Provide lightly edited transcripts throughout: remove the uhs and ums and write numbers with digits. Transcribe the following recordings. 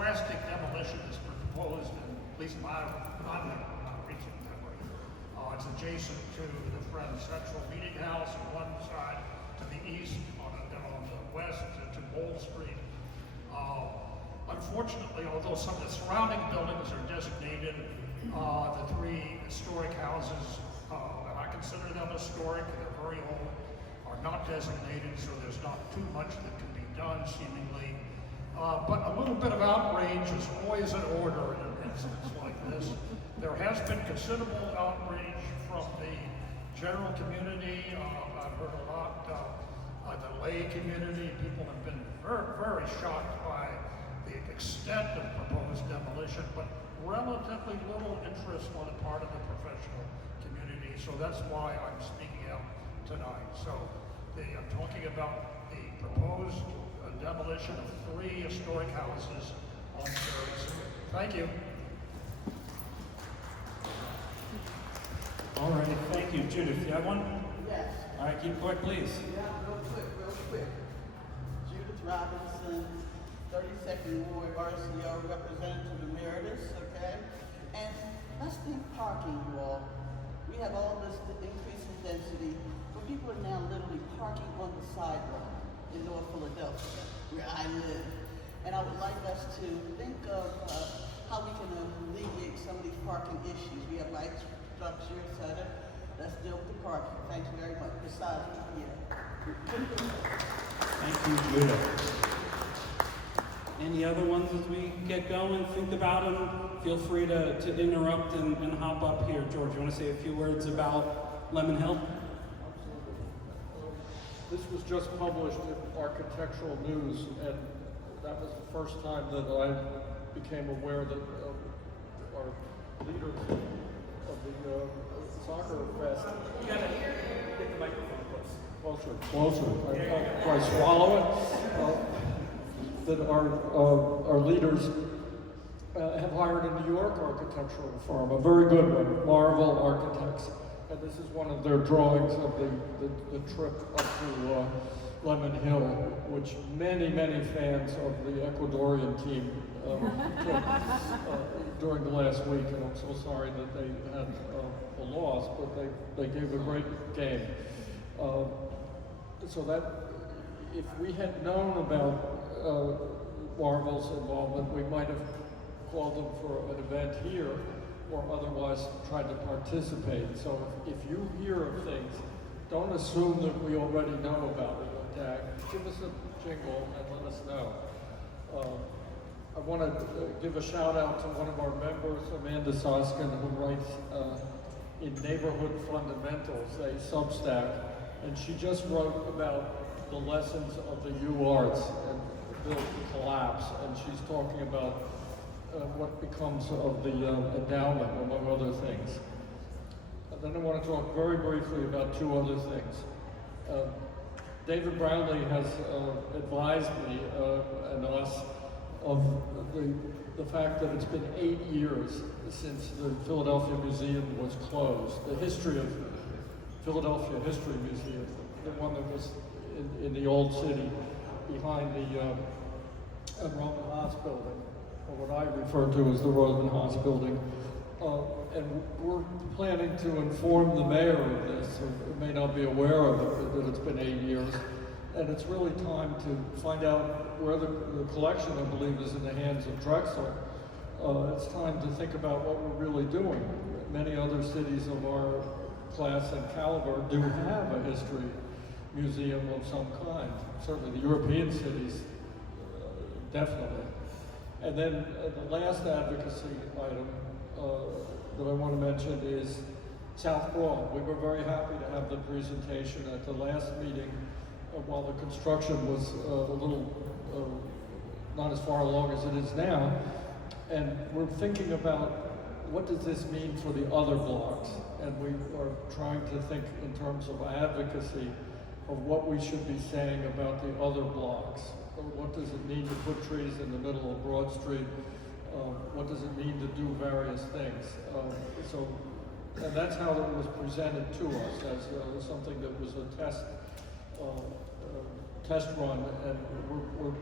drastic demolition is proposed in at least my recent memory. It's adjacent to the Friends Central Meeting House on one side, to the east, on the west to Bowl Street. Unfortunately, although some of the surrounding buildings are designated, the three historic houses, and I consider them historic, they're very old, are not designated, so there's not too much that can be done, seemingly. But a little bit of outrage is always in order in an instance like this. There has been considerable outrage from the general community. I've heard a lot, the lay community. People have been very, very shocked by the extent of proposed demolition, but relatively little interest on the part of the professional community. So that's why I'm speaking out tonight. So I'm talking about the proposed demolition of three historic houses on Cherry Street. Thank you. All right, thank you. Judith, you have one? Yes. All right, keep quick, please. Yeah, real quick. Judith Robinson, 32nd Ward, RCO, Representative Emeritus, okay? And let's think parking, you all. We have all this increase in density, but people are now literally parking on the sidewalk in North Philadelphia, where I live. And I would like us to think of how we can alleviate some of these parking issues. We have light structure, etc. Let's deal with the parking. Thank you very much. Besides, Thank you, Judith. Any other ones as we get going? Think about them. Feel free to interrupt and hop up here. George, you want to say a few words about Lemon Hill? This was just published in Architectural News, and that was the first time that I became aware that our leaders of the soccer fest. You gotta get the microphone Closer. I swallow it. That our leaders have hired a New York architectural firm, a very good one, Marvel Architects. And this is one of their drawings of the trip up to Lemon Hill, which many fans of the Ecuadorian team took during the last week. And I'm so sorry that they had a loss, but they gave a great game. So that, if we had known about Marvel's involvement, we might have called them for an event here, or otherwise tried to participate. So if you hear of things, don't assume that we already know about it. Okay? Give us a jingle and let us know. I want to give a shout out to one of our members, Amanda Soskin, who writes in Neighborhood Fundamentals, a Substack, and she just wrote about the lessons of the U-Arts and the collapse, and she's talking about what becomes of the endowment, among other things. And then I want to talk very briefly about two other things. David Brownlee has advised me and us of the fact that it's been 8 years since the Philadelphia Museum was closed. The history of Philadelphia History Museum, the one that was in the old city behind the Roman Haas building, or what I refer to as the Roman Haas building. And we're planning to inform the mayor of this, who may not be aware of it, that it's been 8 years. And it's really time to find out where the collection, I believe, is in the hands of Drexel. It's time to think about what we're really doing. Many other cities of our class and caliber do have a history museum of some kind. Certainly the European cities, definitely. And then the last advocacy item that I want to mention is South Broad. We were very happy to have the presentation at the last meeting while the construction was a little not as far along as it is now. And we're thinking about what does this mean for the other blocks? And we are trying to think in terms of advocacy of what we should be saying about the other blocks. What does it mean to put trees in the middle of Broad Street? What does it mean to do various things? And that's how it was presented to us, as something that was a test run, and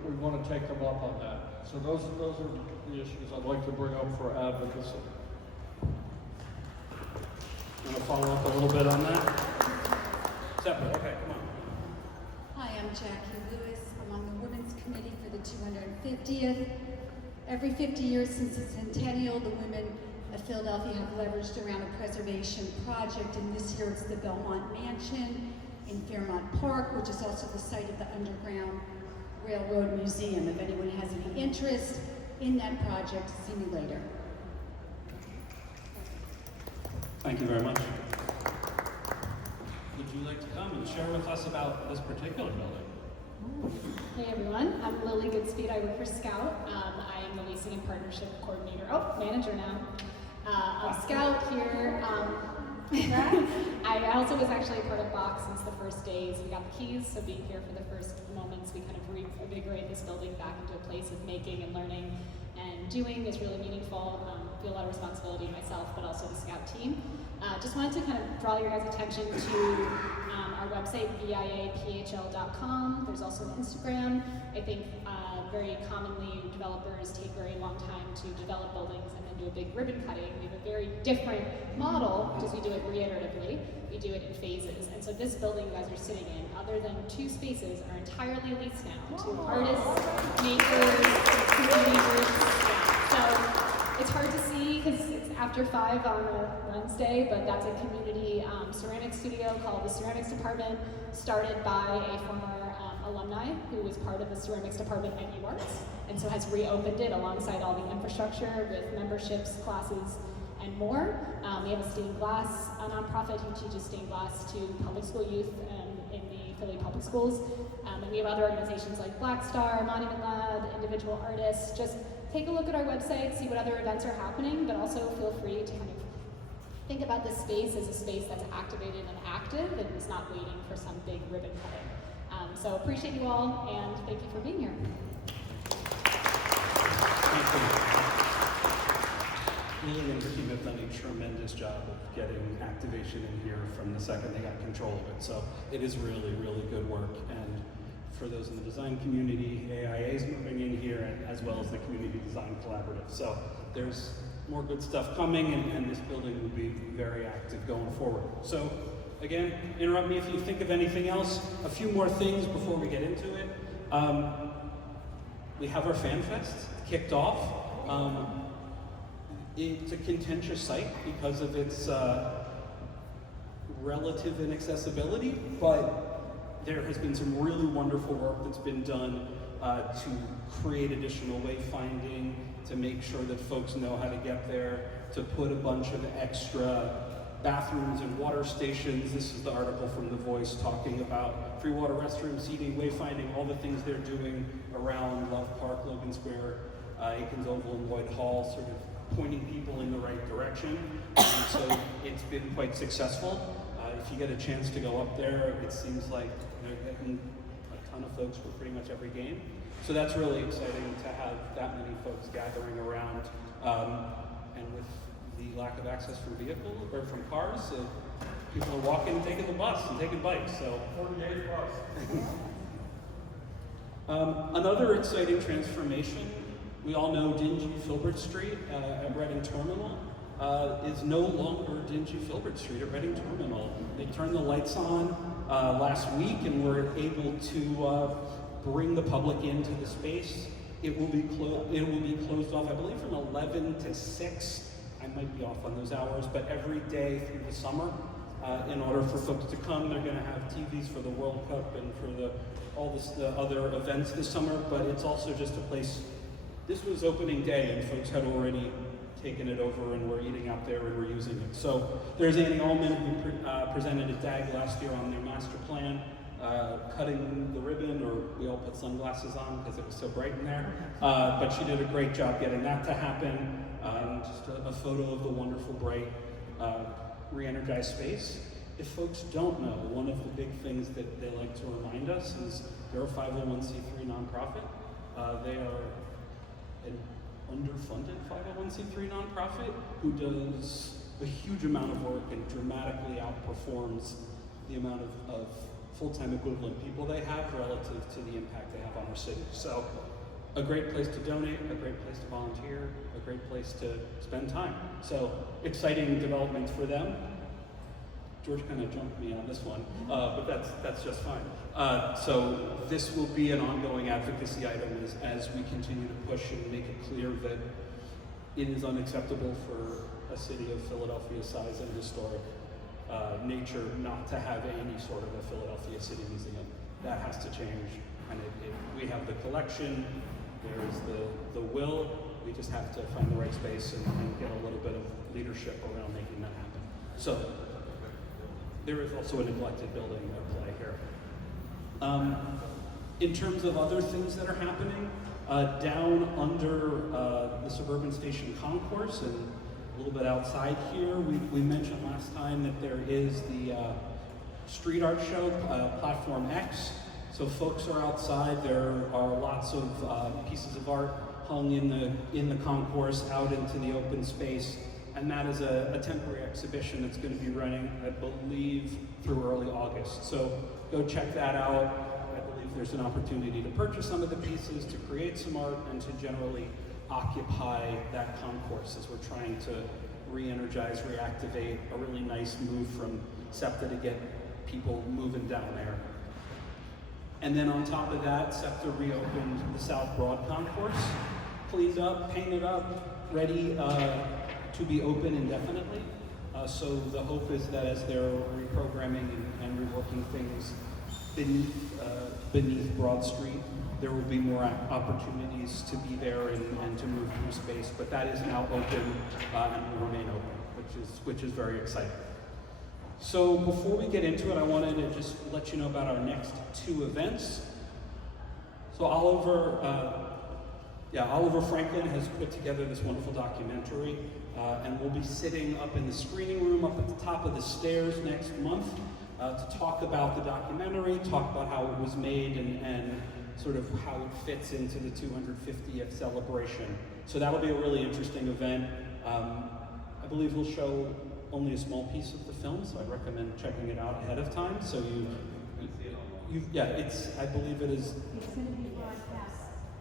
we want to take them up on that. So those are the issues I'd like to bring up for advocacy. Want to follow up a little bit on that? SEPTA, okay, come on. Hi, I'm Jackie Lewis. I'm on the Women's Committee for the 250th. Every 50 years since the centennial, the women of Philadelphia have leveraged around a preservation project, and this year it's the Belmont Mansion in Fairmount Park, which is also the site of the Underground Railroad Museum. If anyone has any interest in that project, see me later. Thank you very much. Would you like to come and share with us about this particular building? Hey everyone, I'm Lily Goodspeed. I work for Scout. I am the Leasing and Partnership Coordinator. Oh, manager now. I'm Scout here. I also was actually a part of Box since the first days. We got the keys, so being here for the first moments, we kind of reinvigorate this building back into a place of making and learning and doing is really meaningful. I feel a lot of responsibility myself, but also the Scout team. Just wanted to kind of draw your guys' attention to our website, viaphl.com. There's also an Instagram. I think very commonly developers take a very long time to develop buildings and then do a big ribbon cutting. We have a very different model because we do it reiteratively. We do it in phases. And so this building you guys are sitting in, other than 2 spaces, are entirely leased now to artists, makers, community groups. So it's hard to see because it's after 5 on a Wednesday, but that's a community ceramic studio called the Ceramics Department, started by a former alumni who was part of the ceramics department at UArts, and so has reopened it alongside all the infrastructure with memberships, classes, and more. We have a stained glass nonprofit who teaches stained glass to public school youth in the Philly public schools. And we have other organizations like Black Star, Monument Lab, individual artists. Just take a look at our website, see what other events are happening, but also feel free to kind of think about this space as a space that's activated and active and is not waiting for some big ribbon cutting. So appreciate you all, and thank you for being here. Thank you. Lily and her team have done a tremendous job of getting activation in here from the second they got control of it. So it is really, really good work. And for those in the design community, AIA is moving in here, and as well as the Community Design Collaborative. So there's more good stuff coming, and this building will be very active going forward. So again, interrupt me if you think of anything else. A few more things before we get into it. We have our Fan Fest kicked off. It's a contentious site because of its relative inaccessibility, but there has been some really wonderful work that's been done to create additional wayfinding, to make sure that folks know how to get there, to put a bunch of extra bathrooms and water stations. This is the article from The Voice talking about free water restrooms, seating, wayfinding, all the things they're doing around Love Park, Logan Square, Aikens Oval, and Lloyd Hall, sort of pointing people in the right direction. And so it's been quite successful. If you get a chance to go up there, it seems like they're getting a ton of folks for pretty much every game. So that's really exciting to have that many folks gathering around. And with the lack of access from vehicles or from cars, people are walking and taking the bus and taking bikes. So 48 bus. Another exciting transformation. We all know dingy Filbert Street at Reading Terminal is no longer dingy Filbert Street at Reading Terminal. They turned the lights on last week and were able to bring the public into the space. It will be closed off, I believe, from 11 to 6. I might be off on those hours, but every day through the summer, in order for folks to come, they're going to have TVs for the World Cup and for the other events this summer. But it's also just a place. This was opening day, and folks had already taken it over and were eating out there and were using it. So there's Annie Ullman, who presented at DAG last year on their master plan, cutting the ribbon, or we all put sunglasses on because it was so bright in there. But she did a great job getting that to happen. Just a photo of the wonderful, bright, re-energized space. If folks don't know, one of the big things that they like to remind us is they're a 501c3 nonprofit. They are an underfunded 501c3 nonprofit who does a huge amount of work and dramatically outperforms the amount of full-time equivalent people they have relative to the impact they have on our city. So a great place to donate, a great place to volunteer, a great place to spend time. So exciting developments for them. George kind of jumped me on this one, but that's just fine. So this will be an ongoing advocacy item as we continue to push and make it clear that it is unacceptable for a city of Philadelphia's size and historic nature not to have any sort of a Philadelphia City Museum. That has to change, and we have the collection, there is the will, we just have to find the right space and get a little bit of leadership around making that happen. So there is also a neglected building at play here. In terms of other things that are happening, down under the Suburban Station Concourse and a little bit outside here, we mentioned last time that there is the street art show, Platform X. So folks are outside. There are lots of pieces of art hung in the concourse out into the open space, and that is a temporary exhibition that's going to be running, I believe, through early August. So go check that out. I believe there's an opportunity to purchase some of the pieces, to create some art, and to generally occupy that concourse as we're trying to re-energize, reactivate a really nice move from SEPTA to get people moving down there. And then on top of that, SEPTA reopened the South Broad Concourse, cleaned up, painted up, ready to be open indefinitely. So the hope is that as they're reprogramming and reworking things beneath Broad Street, there will be more opportunities to be there and to move through space. But that is now open and will remain open, which is very exciting. So before we get into it, I wanted to just let you know about our next two events. So Oliver Franklin has put together this wonderful documentary, and we'll be sitting up in the screening room up at the top of the stairs next month to talk about the documentary, talk about how it was made, and sort of how it fits into the 250th celebration. So that'll be a really interesting event. I believe we'll show only a small piece of the film, so I'd recommend checking it out ahead of time. So I believe it is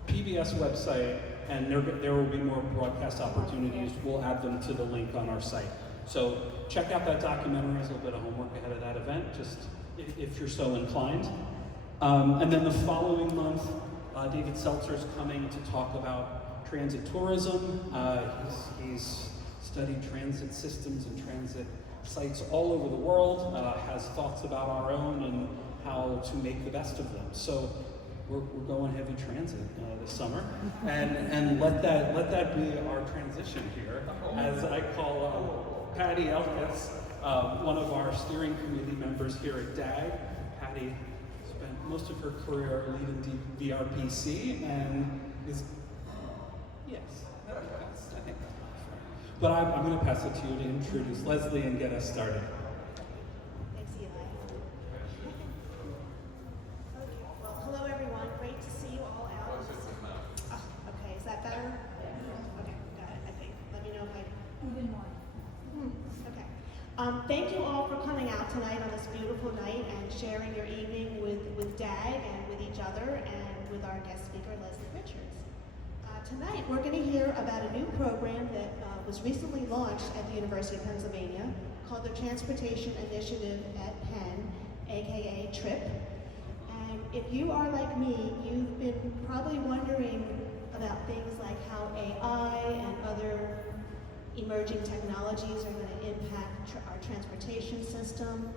PBS website, and there will be more broadcast opportunities. We'll add them to the link on our site. So check out that documentary as a little bit of homework ahead of that event, just if you're so inclined. And then the following month, David Seltzer's coming to talk about transit tourism. He's studied transit systems and transit sites all over the world, has thoughts about our own and how to make the best of them. So we're going heavy transit this summer, and let that be our transition here, as I call Patty Elkis, one of our steering committee members here at DAG. Patty spent most of her career leading DRPC and is, yes, I think that's right. But I'm going to pass it to you to introduce Leslie and get us started. Thanks, Eli. Okay, well, hello everyone. Great to see you all out. Oh, okay, is that better? Okay, got it, I think. Let me know if I... Even more. Okay. Thank you all for coming out tonight on this beautiful night and sharing your evening with DAG and with each other and with our guest speaker, Leslie Richards. Tonight, we're going to hear about a new program that was recently launched at the University of Pennsylvania called the Transportation Initiative at Penn, aka TRIP. And if you are like me, you've been probably wondering about things like how AI and other emerging technologies are going to impact our transportation system.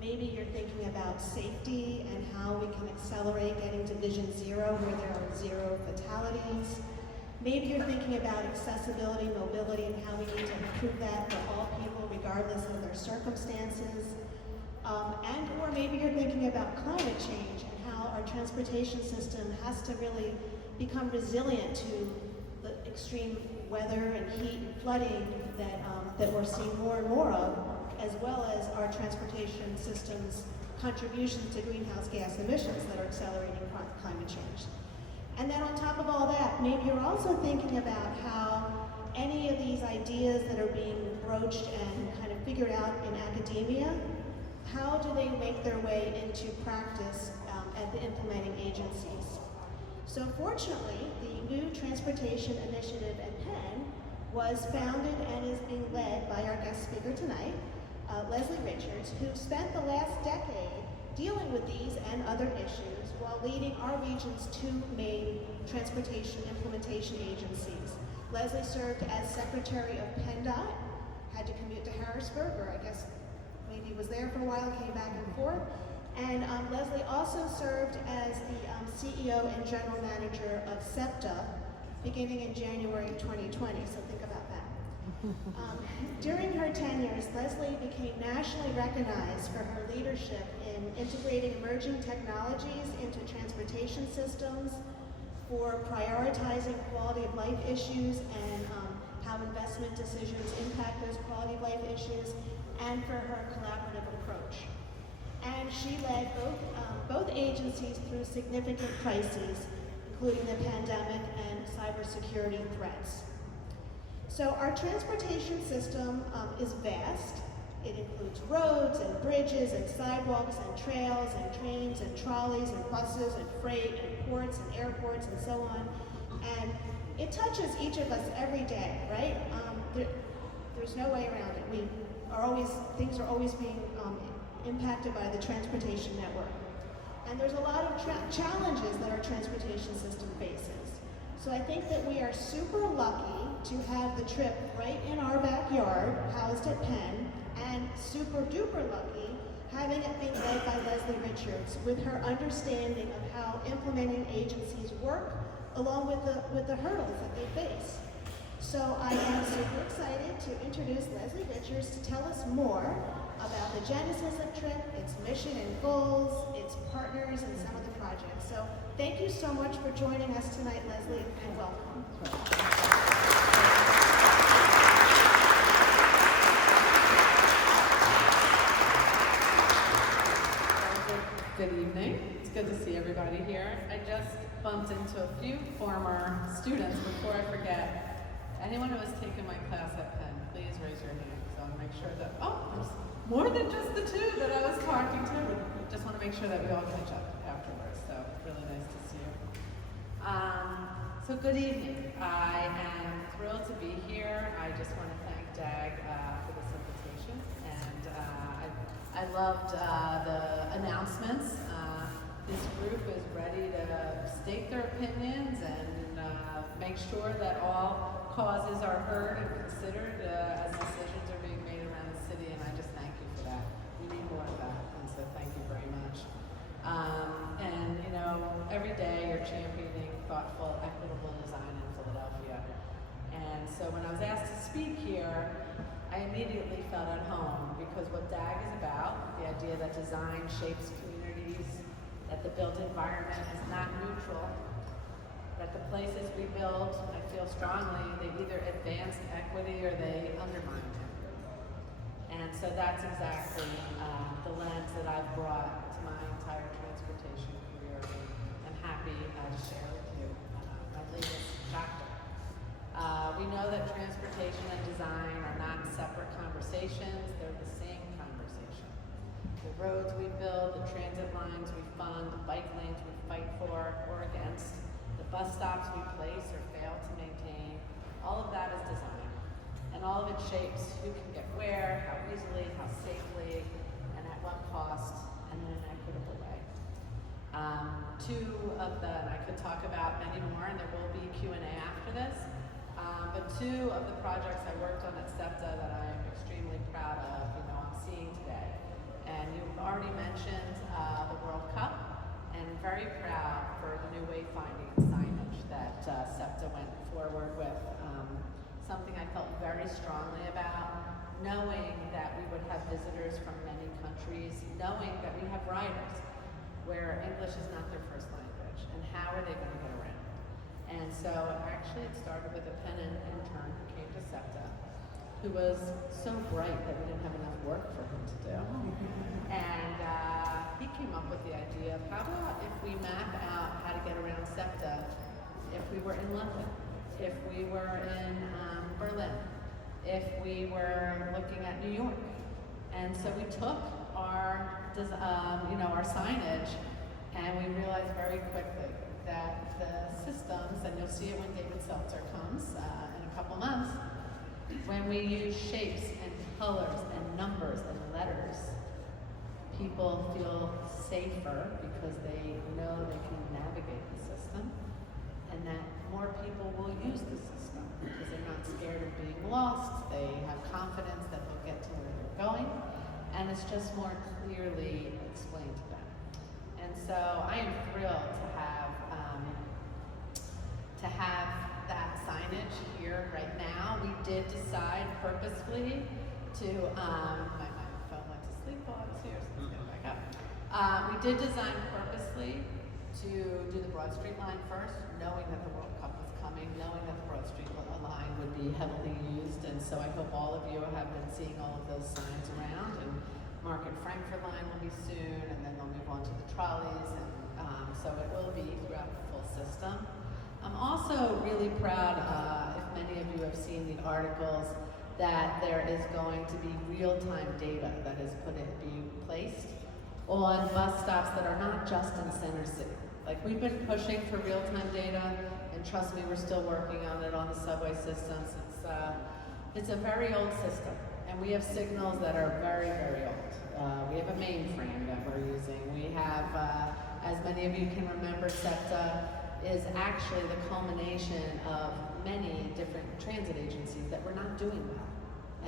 Maybe you're thinking about safety and how we can accelerate getting to Vision Zero where there are zero fatalities. Maybe you're thinking about accessibility, mobility, and how we need to improve that for all people regardless of their circumstances. Or maybe you're thinking about climate change and how our transportation system has to really become resilient to the extreme weather and heat and flooding that we're seeing more and more of, as well as our transportation system's contributions to greenhouse gas emissions that are accelerating climate change. And then on top of all that, maybe you're also thinking about how any of these ideas that are being broached and kind of figured out in academia how do they make their way into practice at the implementing agencies? So fortunately, the new Transportation Initiative at Penn was founded and is being led by our guest speaker tonight, Leslie Richards, who spent the last decade dealing with these and other issues while leading our region's two main transportation implementation agencies. Leslie served as secretary of PennDOT, had to commute to Harrisburg, or I guess maybe was there for a while, came back and forth. And Leslie also served as the CEO and general manager of SEPTA, beginning in January 2020, so think about that. During her tenures, Leslie became nationally recognized for her leadership in integrating emerging technologies into transportation systems, for prioritizing quality of life issues and how investment decisions impact those quality of life issues, and for her collaborative approach. And she led both agencies through significant crises, including the pandemic and cybersecurity threats. So our transportation system is vast. It includes roads and bridges and sidewalks and trails and trains and trolleys and buses and freight and ports and airports and so on. And it touches each of us every day, right? There's no way around it. Things are always being impacted by the transportation network. And there's a lot of challenges that our transportation system faces. So I think that we are super lucky to have the trip right in our backyard, housed at Penn, and super duper lucky having it being led by Leslie Richards with her understanding of how implementing agencies work along with the hurdles that they face. So I am super excited to introduce Leslie Richards to tell us more about the genesis of TRIP, its mission and goals, its partners, and some of the projects. So thank you so much for joining us tonight, Leslie, and welcome. Good evening. It's good to see everybody here. I just bumped into a few former students. Before I forget, anyone who has taken my class at Penn, please raise your hand. So I'll make sure that, there's more than just the two that I was talking to. Just want to make sure that we all catch up afterwards. So really nice to see you. So good evening. I am thrilled to be here. I just want to thank DAG for this invitation. And I loved the announcements. This group is ready to state their opinions and make sure that all causes are heard and considered as decisions are being made around the city, and I just thank you for that. We need more of that, and so thank you very much. And you know, every day you're championing thoughtful, equitable design in Philadelphia. And so when I was asked to speak here, I immediately felt at home, because what DAG is about, the idea that design shapes communities, that the built environment is not neutral, that the places we build, I feel strongly, they either advance equity or they undermine equity. And so that's exactly the lens that I've brought to my entire transportation career, and happy to share with you my latest chapter. We know that transportation and design are not separate conversations, they're the same conversation. The roads we build, the transit lines we fund, the bike lanes we fight for or against, the bus stops we place or fail to maintain, all of that is design. And all of it shapes who can get where, how easily, how safely, and at what cost, and in an equitable way. And I could talk about many more, and there will be Q&A after this. But two of the projects I worked on at SEPTA that I am extremely proud of, I'm seeing today. And you've already mentioned the World Cup, and very proud for the new wayfinding and signage that SEPTA went forward with. Something I felt very strongly about, knowing that we would have visitors from many countries, knowing that we have riders where English is not their first language, and how are they going to get around? And so actually it started with a Penn intern who came to SEPTA, who was so bright that we didn't have enough work for him to do. And he came up with the idea of how about if we map out how to get around SEPTA if we were in London, if we were in Berlin, if we were looking at New York. And so we took our signage, and we realized very quickly that the systems, and you'll see it when David Seltzer comes in a couple months, when we use shapes and colors and numbers and letters, people feel safer because they know they can navigate the system, and that more people will use the system because they're not scared of being lost. They have confidence that they'll get to where they're going, and it's just more clearly explained to them. And so I am thrilled to have that signage here right now. We did decide purposefully to, my phone went to sleep while I was here, so let's get it back up. We did design purposely to do the Broad Street line first, knowing that the World Cup was coming, knowing that the Broad Street line would be heavily used, and so I hope all of you have been seeing all of those signs around, and Market Frankfurt line will be soon, and then they'll move on to the trolleys, and so it will be throughout the full system. I'm also really proud, if many of you have seen the articles, that there is going to be real-time data that is being placed on bus stops that are not just in Center City. Like, we've been pushing for real-time data, and trust me, we're still working on it on the subway systems. It's a very old system, and we have signals that are very, very old. We have a mainframe that we're using. We have, as many of you can remember, SEPTA is actually the culmination of many different transit agencies that were not doing well.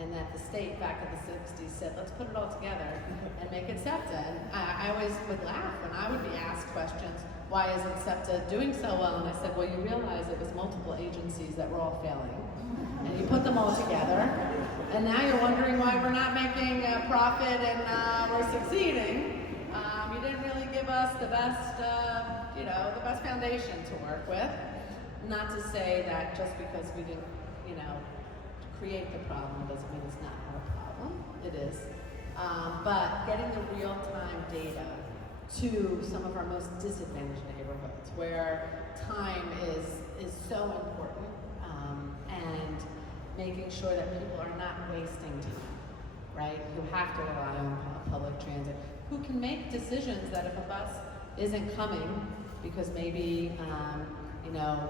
And that the state back in the 60s said, let's put it all together and make it SEPTA. And I always would laugh when I would be asked questions, why isn't SEPTA doing so well? And I said, well, you realize it was multiple agencies that were all failing. And you put them all together. And now you're wondering why we're not making a profit and we're succeeding. You didn't really give us the best, the best foundation to work with. Not to say that just because we didn't, create the problem doesn't mean it's not our problem. It is. But getting the real-time data to some of our most disadvantaged neighborhoods where time is so important, and making sure that people are not wasting time, right? Who have to rely on public transit, who can make decisions that if a bus isn't coming because maybe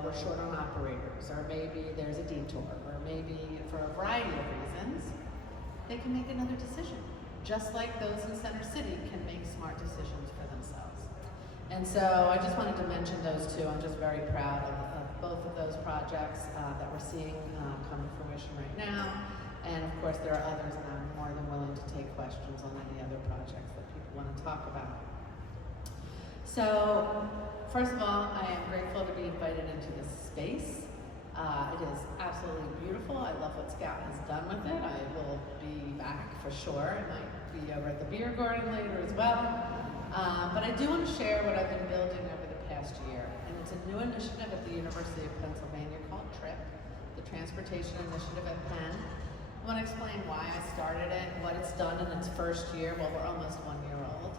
we're short on operators, or maybe there's a detour, or maybe for a variety of reasons, they can make another decision. Just like those in Center City can make smart decisions for themselves. And so I just wanted to mention those two. I'm just very proud of both of those projects that we're seeing come to fruition right now. And of course there are others, and I'm more than willing to take questions on any other projects that people want to talk about. So, first of all, I am grateful to be invited into this space. It is absolutely beautiful. I love what Scout has done with it. I will be back for sure. I might be over at the beer garden later as well. But I do want to share what I've been building over the past year. And it's a new initiative at the University of Pennsylvania called TRIP, the Transportation Initiative at Penn. I want to explain why I started it, what it's done in its first year. Well, we're almost 1 year old.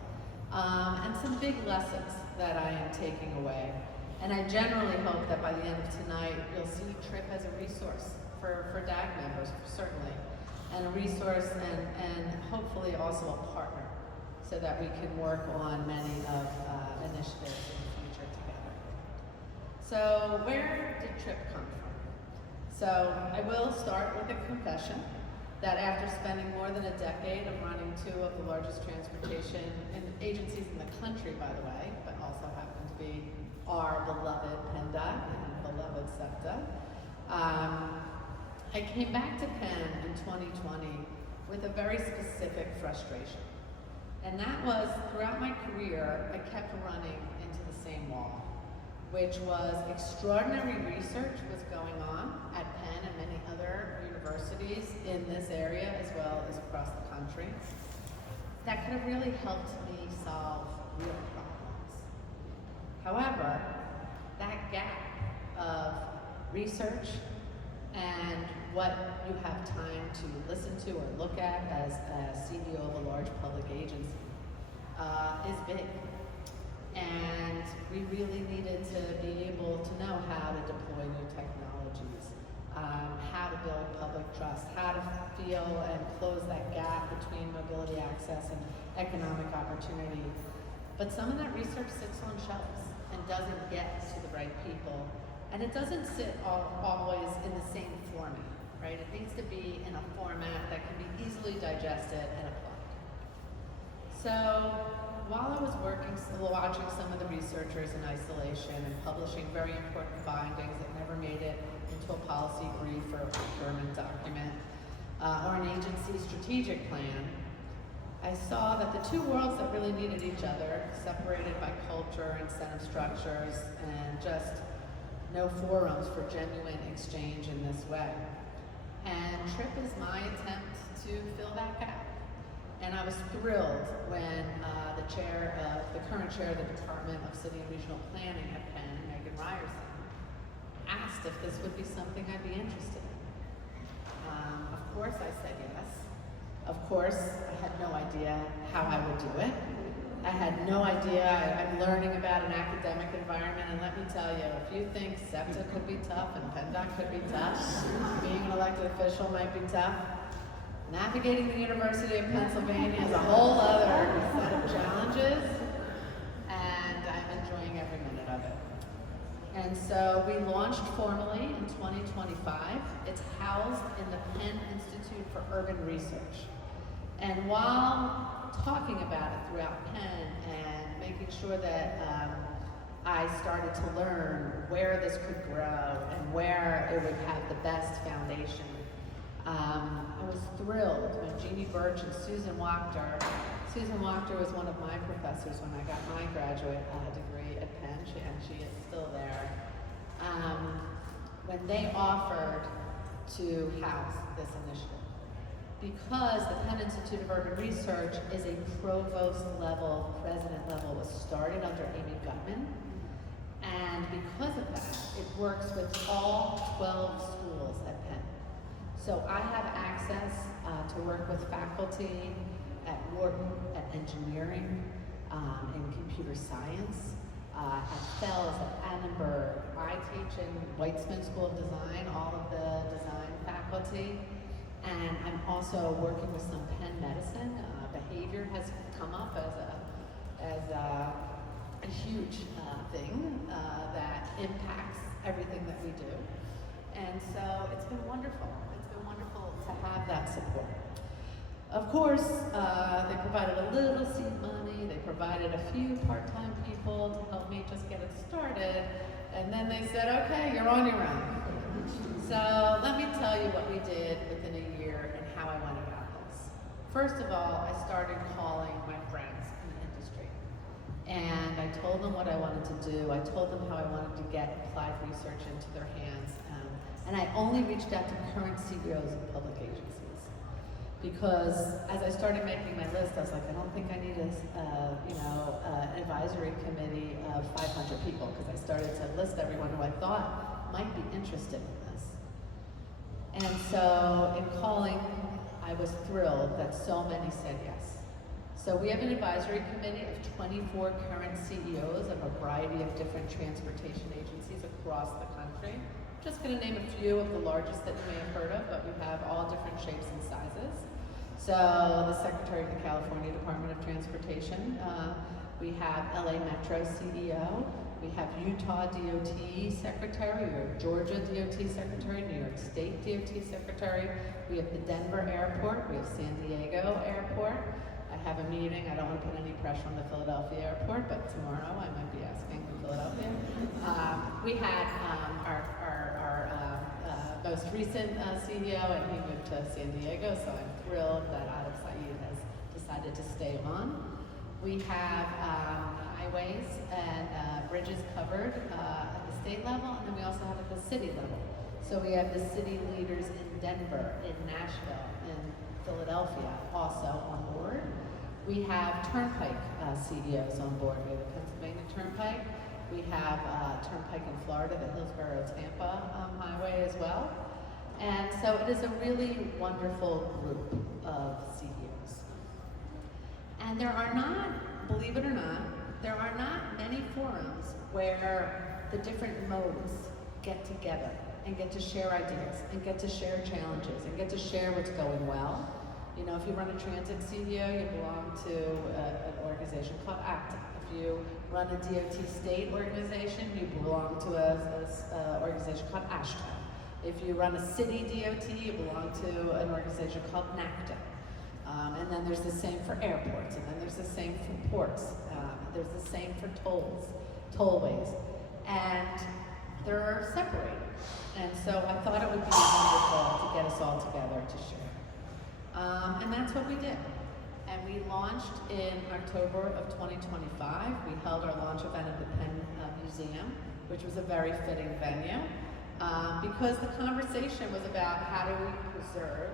And some big lessons that I am taking away. And I generally hope that by the end of tonight, you'll see TRIP as a resource for DAG members, certainly, and a resource and hopefully also a partner so that we can work on many of initiatives in the future together. So where did TRIP come from? So I will start with a confession that after spending more than a decade of running two of the largest transportation agencies in the country, by the way, but also happen to be our beloved PennDOT and beloved SEPTA, I came back to Penn in 2020 with a very specific frustration. And that was, throughout my career, I kept running into the same wall, which was extraordinary research was going on at Penn and many other universities in this area as well as across the country that could have really helped me solve real problems. However, that gap of research and what you have time to listen to or look at as a CEO of a large public agency is big. And we really needed to be able to know how to deploy new technologies, how to build public trust, how to feel and close that gap between mobility access economic opportunity. But some of that research sits on shelves and doesn't get to the right people. And it doesn't sit always in the same format, right? It needs to be in a format that can be easily digested and applied. So while I was watching some of the researchers in isolation and publishing very important findings that never made it into a policy brief or a procurement document or an agency strategic plan, I saw that the two worlds that really needed each other, separated by culture, incentive structures, and just no forums for genuine exchange in this way. And TRIP is my attempt to fill that gap. And I was thrilled when the current chair of the Department of City and Regional Planning at Penn, Megan Ryerson, asked if this would be something I'd be interested in. Of course I said yes. Of course, I had no idea how I would do it. I had no idea. I'm learning about an academic environment, and let me tell you, if you think SEPTA could be tough and PennDOT could be tough, being an elected official might be tough, navigating the University of Pennsylvania is a whole other set of challenges, and I'm enjoying every minute of it. And so we launched formally in 2025. It's housed in the Penn Institute for Urban Research. And while talking about it throughout Penn and making sure that I started to learn where this could grow and where it would have the best foundation, I was thrilled when Jeannie Birch and Susan Wachter was one of my professors when I got my graduate degree at Penn, and she is still there, when they offered to house this initiative. Because the Penn Institute of Urban Research is a provost level, president level, was started under Amy Gutman. And because of that, it works with all 12 schools at Penn. So I have access to work with faculty at Wharton, at engineering, in computer science, at Fells, at Annenberg. I teach in Weitzman School of Design, all of the design faculty. And I'm also working with some Penn medicine. Behavior has come up as a huge thing that impacts everything that we do. And so it's been wonderful. It's been wonderful to have that support. Of course, they provided a little seed money. They provided a few part-time people to help me just get it started. And then they said, okay, you're on your own. So let me tell you what we did within a year and how I went about this. First of all, I started calling my friends in the industry. And I told them what I wanted to do. I told them how I wanted to get applied research into their hands. And I only reached out to current CEOs of public agencies. Because as I started making my list, I was like, I don't think I need an advisory committee of 500 people, because I started to list everyone who I thought might be interested in this. And so in calling, I was thrilled that so many said yes. So we have an advisory committee of 24 current CEOs of a variety of different transportation agencies across the country. I'm just going to name a few of the largest that you may have heard of, but we have all different shapes and sizes. So the Secretary of the California Department of Transportation, we have LA Metro CEO, we have Utah DOT Secretary, we have Georgia DOT Secretary, New York State DOT Secretary, we have the Denver Airport, we have San Diego Airport. I have a meeting, I don't want to put any pressure on the Philadelphia Airport, but tomorrow I might be asking for Philadelphia. We had our most recent CEO, and he moved to San Diego, so I'm thrilled that Adam Saeed has decided to stay on. We have highways and bridges covered at the state level, and then we also have at the city level. So we have the city leaders in Denver, in Nashville, in Philadelphia also on board. We have Turnpike CEOs on board. We have the Pennsylvania Turnpike. We have Turnpike in Florida, the Hillsborough-Tampa highway as well. And so it is a really wonderful group of CEOs. And there are not, believe it or not, there are not many forums where the different modes get together and get to share ideas and get to share challenges and get to share what's going well You know, if you run a transit CDO, you belong to an organization called ACTA. If you run a DOT state organization, you belong to an organization called ASHTO. If you run a city DOT, you belong to an organization called NACTA. And then there's the same for airports, and then there's the same for ports. There's the same for tollways. And they're separated. And so I thought it would be wonderful to get us all together to share. And that's what we did. And we launched in October of 2025. We held our launch event at the Penn Museum, which was a very fitting venue, because the conversation was about how do we preserve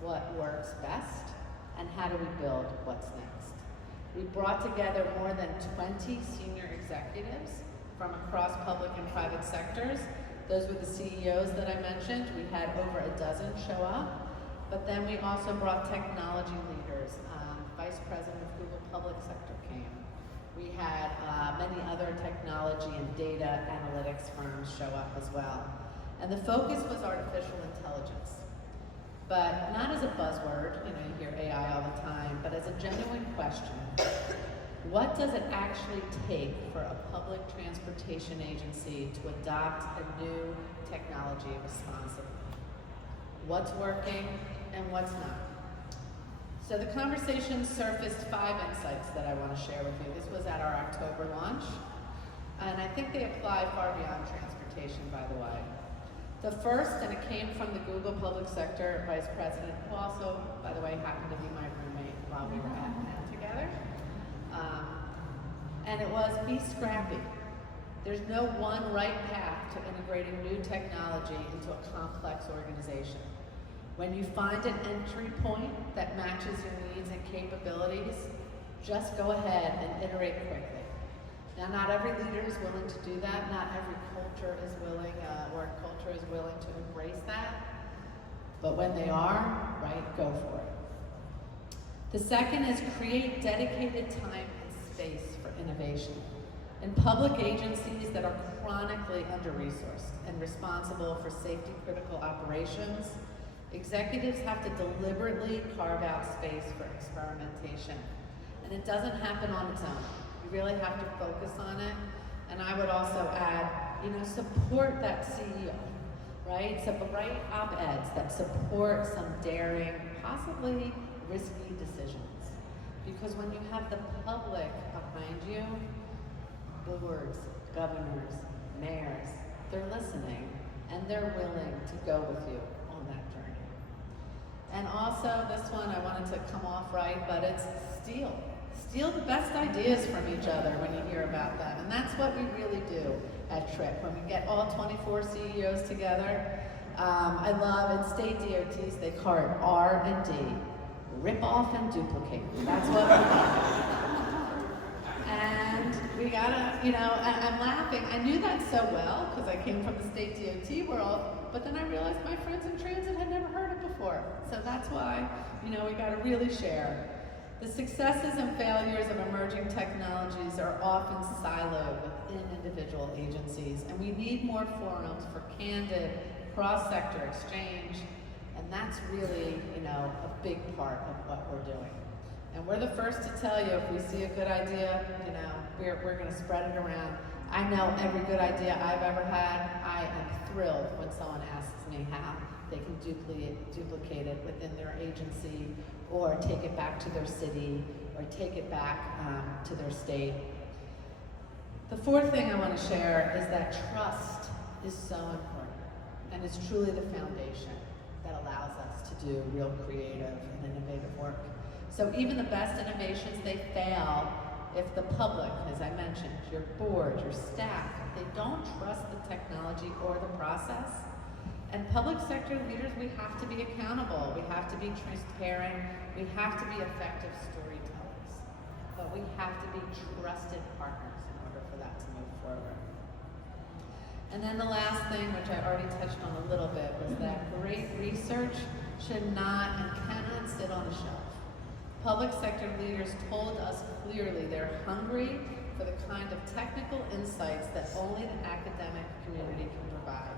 what works best and how do we build what's next. We brought together more than 20 senior executives from across public and private sectors. Those were the CEOs that I mentioned. We had over a dozen show up, but then we also brought technology leaders. Vice President of Google Public Sector came. We had many other technology and data analytics firms show up as well. And the focus was artificial intelligence, but not as a buzzword, you know, you hear AI all the time, but as a genuine question. What does it actually take for a public transportation agency to adopt a new technology responsibly? What's working and what's not? So the conversation surfaced 5 insights that I want to share with you. This was at our October launch, and I think they apply far beyond transportation, by the way. The first, and it came from the Google Public Sector Vice President, who also, by the way, happened to be my roommate while we were at Penn together. And it was, be scrappy. There's no one right path to integrating new technology into a complex organization. When you find an entry point that matches your needs and capabilities, just go ahead and iterate quickly. Now, not every leader is willing to do that. Not every culture is willing, to embrace that. But when they are, right, go for it. The second is create dedicated time and space for innovation. In public agencies that are chronically under-resourced and responsible for safety-critical operations, executives have to deliberately carve out space for experimentation. And it doesn't happen on its own. You really have to focus on it. And I would also add, you know, support that CEO, right? So write op-eds that support some daring, possibly risky decisions. Because when you have the public behind you, boards, governors, mayors, they're listening and they're willing to go with you on that journey. And also, this one I wanted to come off right, but it's steal. Steal the best ideas from each other when you hear about them. And that's what we really do at TRIP. When we get all 24 CEOs together, I love, in state DOTs, they call it R&D. Rip off and duplicate. That's what we do. And we gotta, you know, I'm laughing. I knew that so well because I came from the state DOT world, but then I realized my friends in transit had never heard it before. So that's why, you know, we gotta really share. The successes and failures of emerging technologies are often siloed within individual agencies, and we need more forums for candid, cross-sector exchange, and that's really, you know, a big part of what we're doing. And we're the first to tell you if we see a good idea, you know, we're gonna spread it around. I know every good idea I've ever had, I am thrilled when someone asks me how they can duplicate it within their agency, or take it back to their city, or take it back to their state. The fourth thing I want to share is that trust is so important, and it's truly the foundation that allows us to do real creative and innovative work. So even the best innovations, they fail if the public, as I mentioned, your board, your staff, they don't trust the technology or the process. And public sector leaders, we have to be accountable. We have to be transparent. We have to be effective storytellers. But we have to be trusted partners in order for that to move forward. And then the last thing, which I already touched on a little bit, was that great research should not and cannot sit on a shelf. Public sector leaders told us clearly they're hungry for the kind of technical insights that only the academic community can provide.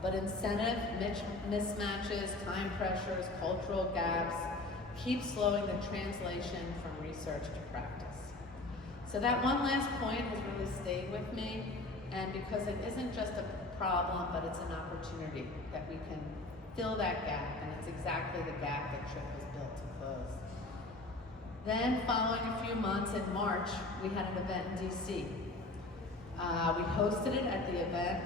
But incentive mismatches, time pressures, cultural gaps, keep slowing the translation from research to practice. So that one last point has really stayed with me, and because it isn't just a problem, but it's an opportunity that we can fill that gap, and it's exactly the gap that TRIP was built to close. Then, following a few months, in March, we had an event in DC. We hosted it at the event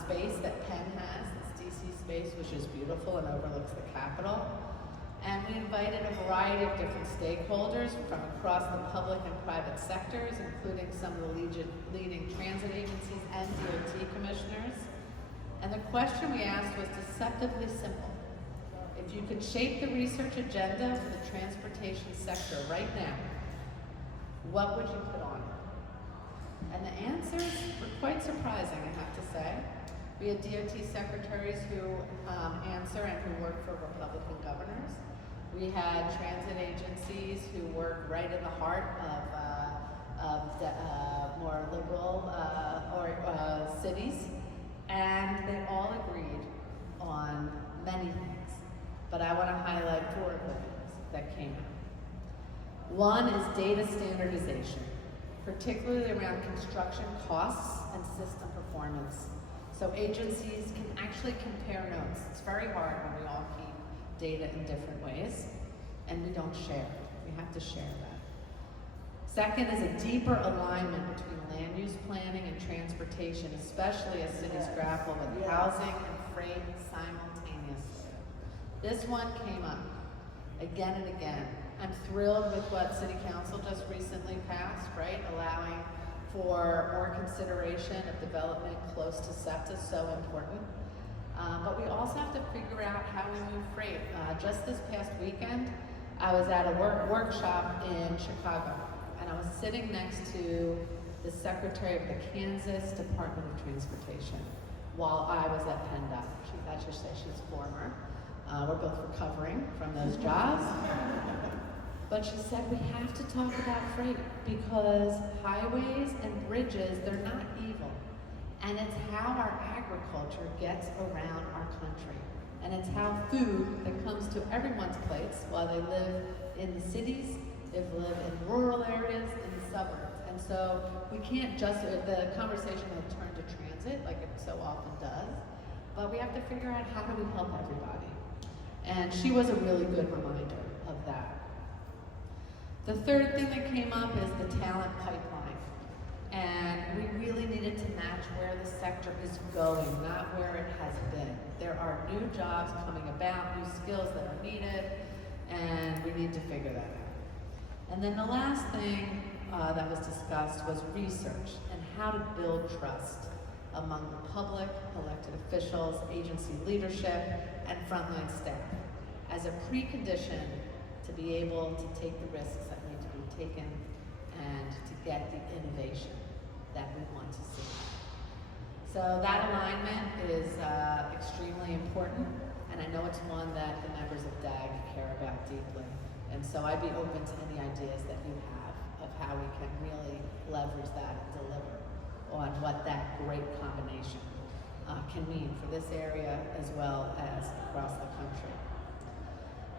space that Penn has, this DC space, which is beautiful and overlooks the Capitol. And we invited a variety of different stakeholders from across the public and private sectors, including some of the leading transit agencies and DOT commissioners. And the question we asked was deceptively simple. If you could shape the research agenda for the transportation sector right now, what would you put on it? And the answers were quite surprising, I have to say. We had DOT secretaries who answer and who work for Republican governors. We had transit agencies who work right in the heart of more liberal cities, and they all agreed on many things. But I want to highlight 4 of the things that came out. One is data standardization, particularly around construction costs and system performance. So agencies can actually compare notes. It's very hard when we all keep data in different ways, and we don't share it. We have to share that. Second is a deeper alignment between land use planning and transportation, especially as cities grapple with housing and freight simultaneously. This one came up again and again. I'm thrilled with what City Council just recently passed, right? Allowing for more consideration of development close to SEPTA, so important. But we also have to figure out how we move freight. Just this past weekend, I was at a workshop in Chicago, and I was sitting next to the Secretary of the Kansas Department of Transportation while I was at PennDOT. I should say she's former. We're both recovering from those jobs. But she said we have to talk about freight because highways and bridges, they're not evil. And it's how our agriculture gets around our country. And it's how food that comes to everyone's plates while they live in the cities, they live in rural areas, in the suburbs. And so we can't just, the conversation will turn to transit like it so often does, but we have to figure out how do we help everybody. And she was a really good reminder of that. The third thing that came up is the talent pipeline. And we really needed to match where the sector is going, not where it has been. There are new jobs coming about, new skills that are needed, and we need to figure that out. And then the last thing that was discussed was research and how to build trust among the public, elected officials, agency leadership, and frontline staff as a precondition to be able to take the risks that need to be taken and to get the innovation that we want to see. So that alignment is extremely important, and I know it's one that the members of DAG care about deeply. And so I'd be open to any ideas that you have of how we can really leverage that and deliver on what that great combination can mean for this area as well as across the country.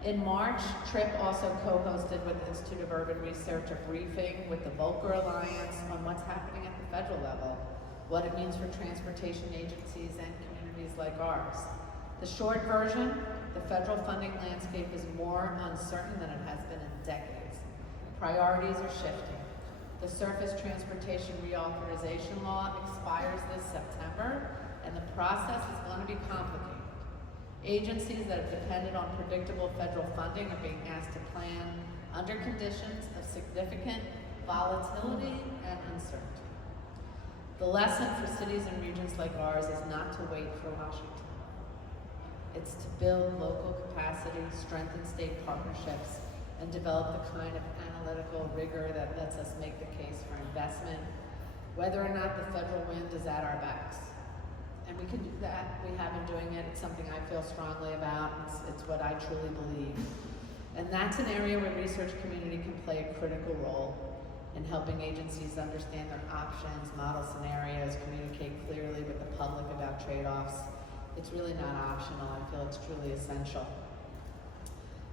In March, TRIP also co-hosted with the Institute of Urban Research a briefing with the Volcker Alliance on what's happening at the federal level, what it means for transportation agencies and communities like ours. The short version, the federal funding landscape is more uncertain than it has been in decades. Priorities are shifting. The Surface Transportation Reauthorization Law expires this September, and the process is going to be complicated. Agencies that have depended on predictable federal funding are being asked to plan under conditions of significant volatility and uncertainty. The lesson for cities and regions like ours is not to wait for Washington. It's to build local capacity, strengthen state partnerships, and develop the kind of analytical rigor that lets us make the case for investment, whether or not the federal wind is at our backs. And we can do that. We have been doing it. It's something I feel strongly about. It's what I truly believe. And that's an area where research community can play a critical role in helping agencies understand their options, model scenarios, communicate clearly with the public about trade-offs. It's really not optional. I feel it's truly essential.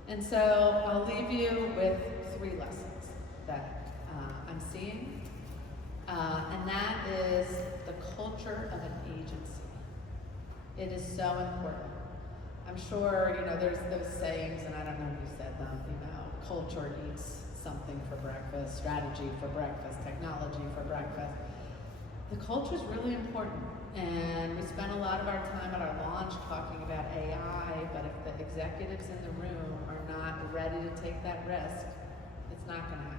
And so I'll leave you with 3 lessons that I'm seeing, and that is the culture of an agency. It is so important. I'm sure, there's those sayings, and I don't know who said them, culture eats something for breakfast, strategy for breakfast, technology for breakfast. The culture is really important, and we spent a lot of our time at our launch talking about AI, but if the executives in the room are not ready to take that risk, it's not going to happen.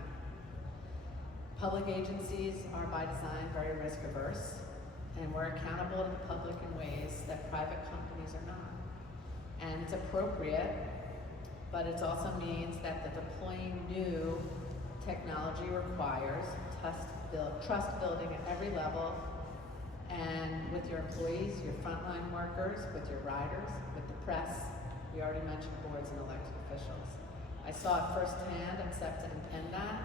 Public agencies are by design very risk averse, and we're accountable to the public in ways that private companies are not. And it's appropriate, but it also means that the deploying new technology requires trust building at every level, and with your employees, your frontline workers, with your riders, with the press. We already mentioned boards and elected officials. I saw it firsthand at SEPTA and PennDOT,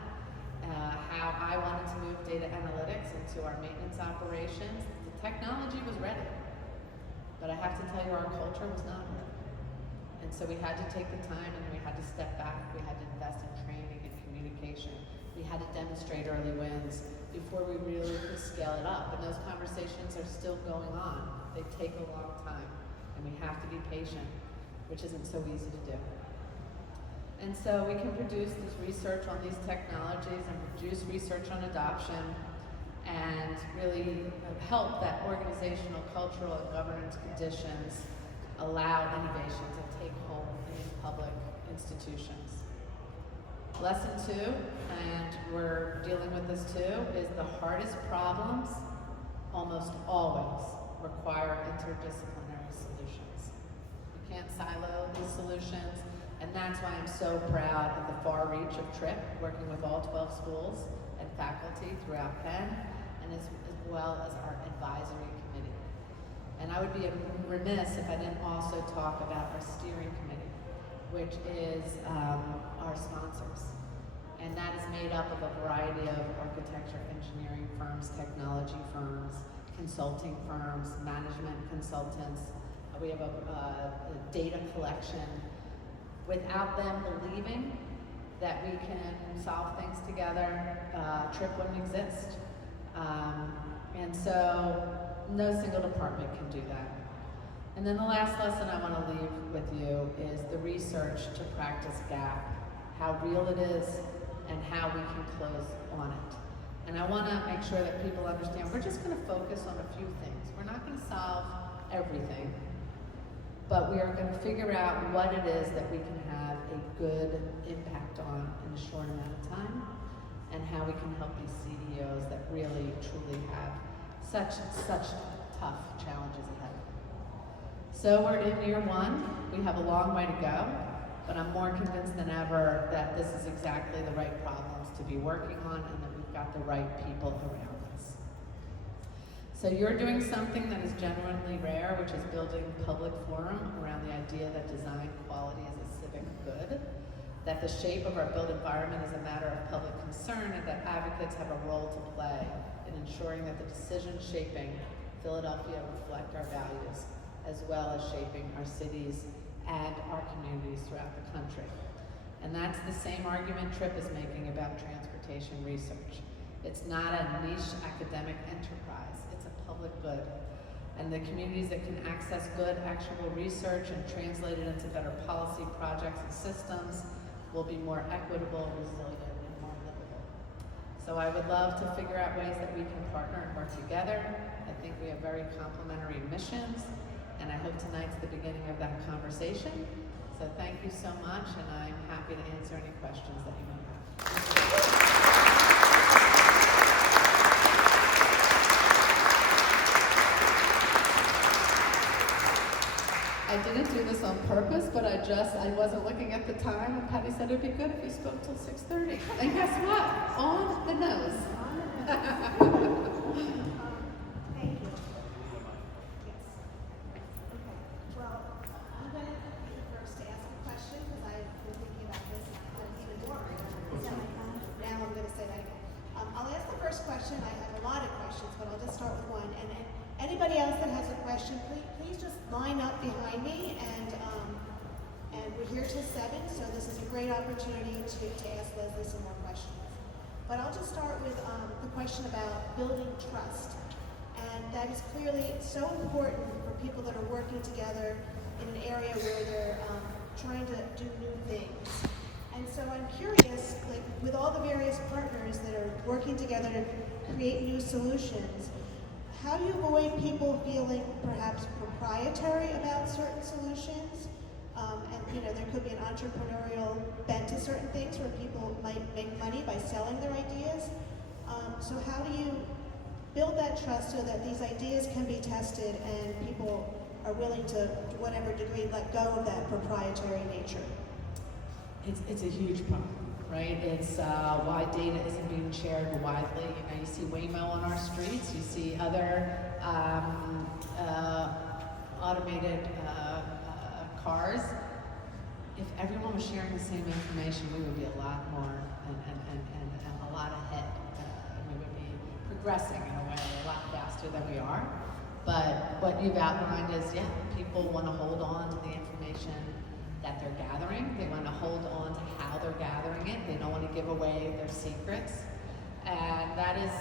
how I wanted to move data analytics into our maintenance operations. The technology was ready, but I have to tell you our culture was not ready. And so we had to take the time and we had to step back. We had to invest in training and communication. We had to demonstrate early wins before we really could scale it up. And those conversations are still going on. They take a long time, and we have to be patient, which isn't so easy to do. And so we can produce this research on these technologies and produce research on adoption and really help that organizational, cultural, and governance conditions allow innovation to take hold in public institutions. Lesson 2, and we're dealing with this too, is the hardest problems almost always require interdisciplinary solutions. You can't silo these solutions, and that's why I'm so proud of the far reach of TRIP, working with all 12 schools and faculty throughout Penn, and as well as our advisory committee. And I would be remiss if I didn't also talk about our steering committee, which is our sponsors. And that is made up of a variety of architecture, engineering firms, technology firms, consulting firms, management consultants. We have a data collection. Without them believing that we can solve things together, TRIP wouldn't exist. And so no single department can do that. And then the last lesson I want to leave with you is the research to practice gap, how real it is and how we can close on it. And I want to make sure that people understand we're just going to focus on a few things. We're not going to solve everything, but we are going to figure out what it is that we can have a good impact on in a short amount of time, and how we can help these CEOs that really, truly have such tough challenges ahead. So we're in year 1. We have a long way to go, but I'm more convinced than ever that this is exactly the right problems to be working on, and that we've got the right people around us. So you're doing something that is genuinely rare, which is building public forum around the idea that design quality is a civic good, that the shape of our built environment is a matter of public concern, and that advocates have a role to play in ensuring that the decisions shaping Philadelphia reflect our values, as well as shaping our cities and our communities throughout the country. And that's the same argument TRIP is making about transportation research. It's not a niche academic enterprise, it's a public good. And the communities that can access good, actionable research and translate it into better policy projects and systems will be more equitable, resilient, and more livable. So I would love to figure out ways that we can partner and work together. I think we have very complementary missions, and I hope tonight's the beginning of that conversation. So thank you so much, and I'm happy to answer any questions that you may have. I didn't do this on purpose, but I wasn't looking at the time, and Patty said it'd be good if you spoke till 6:30. And guess what? On the nose. Thank you. Yes. Okay. Well, I'm going to be the first to ask a question because I've been thinking about this even more. Now I'm going to say that again. I'll ask the first question. I have a lot of questions, but I'll just start with one. And anybody else that has a question, please just line up behind me And we're here till 7, so this is a great opportunity to ask Leslie some more questions. But I'll just start with the question about building trust. And that is clearly so important for people that are working together in an area where they're trying to do new things. And so I'm curious, like with all the various partners that are working together to create new solutions, how do you avoid people feeling perhaps proprietary about certain solutions? And there could be an entrepreneurial bent to certain things where people might make money by selling their ideas. So how do you build that trust so that these ideas can be tested and people are willing to, whatever degree, let go of that proprietary nature? It's a huge problem, right? It's why data isn't being shared widely. You see Waymo on our streets. You see other automated cars. If everyone was sharing the same information, we would be a lot more and a lot ahead. We would be progressing in a way a lot faster than we are. But what you've outlined is, people want to hold on to the information that they're gathering. They want to hold on to how they're gathering it. They don't want to give away their secrets. And that is,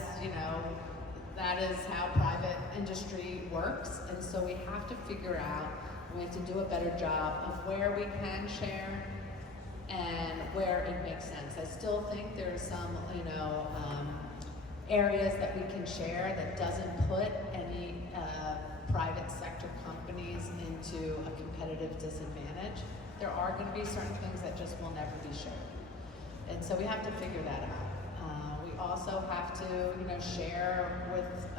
that is how private industry works. And so we have to figure out, we have to do a better job of where we can share and where it makes sense. I still think there's some, areas that we can share that doesn't put any private sector companies into a competitive disadvantage. There are going to be certain things that just will never be shared. And so we have to figure that out. We also have to, share with,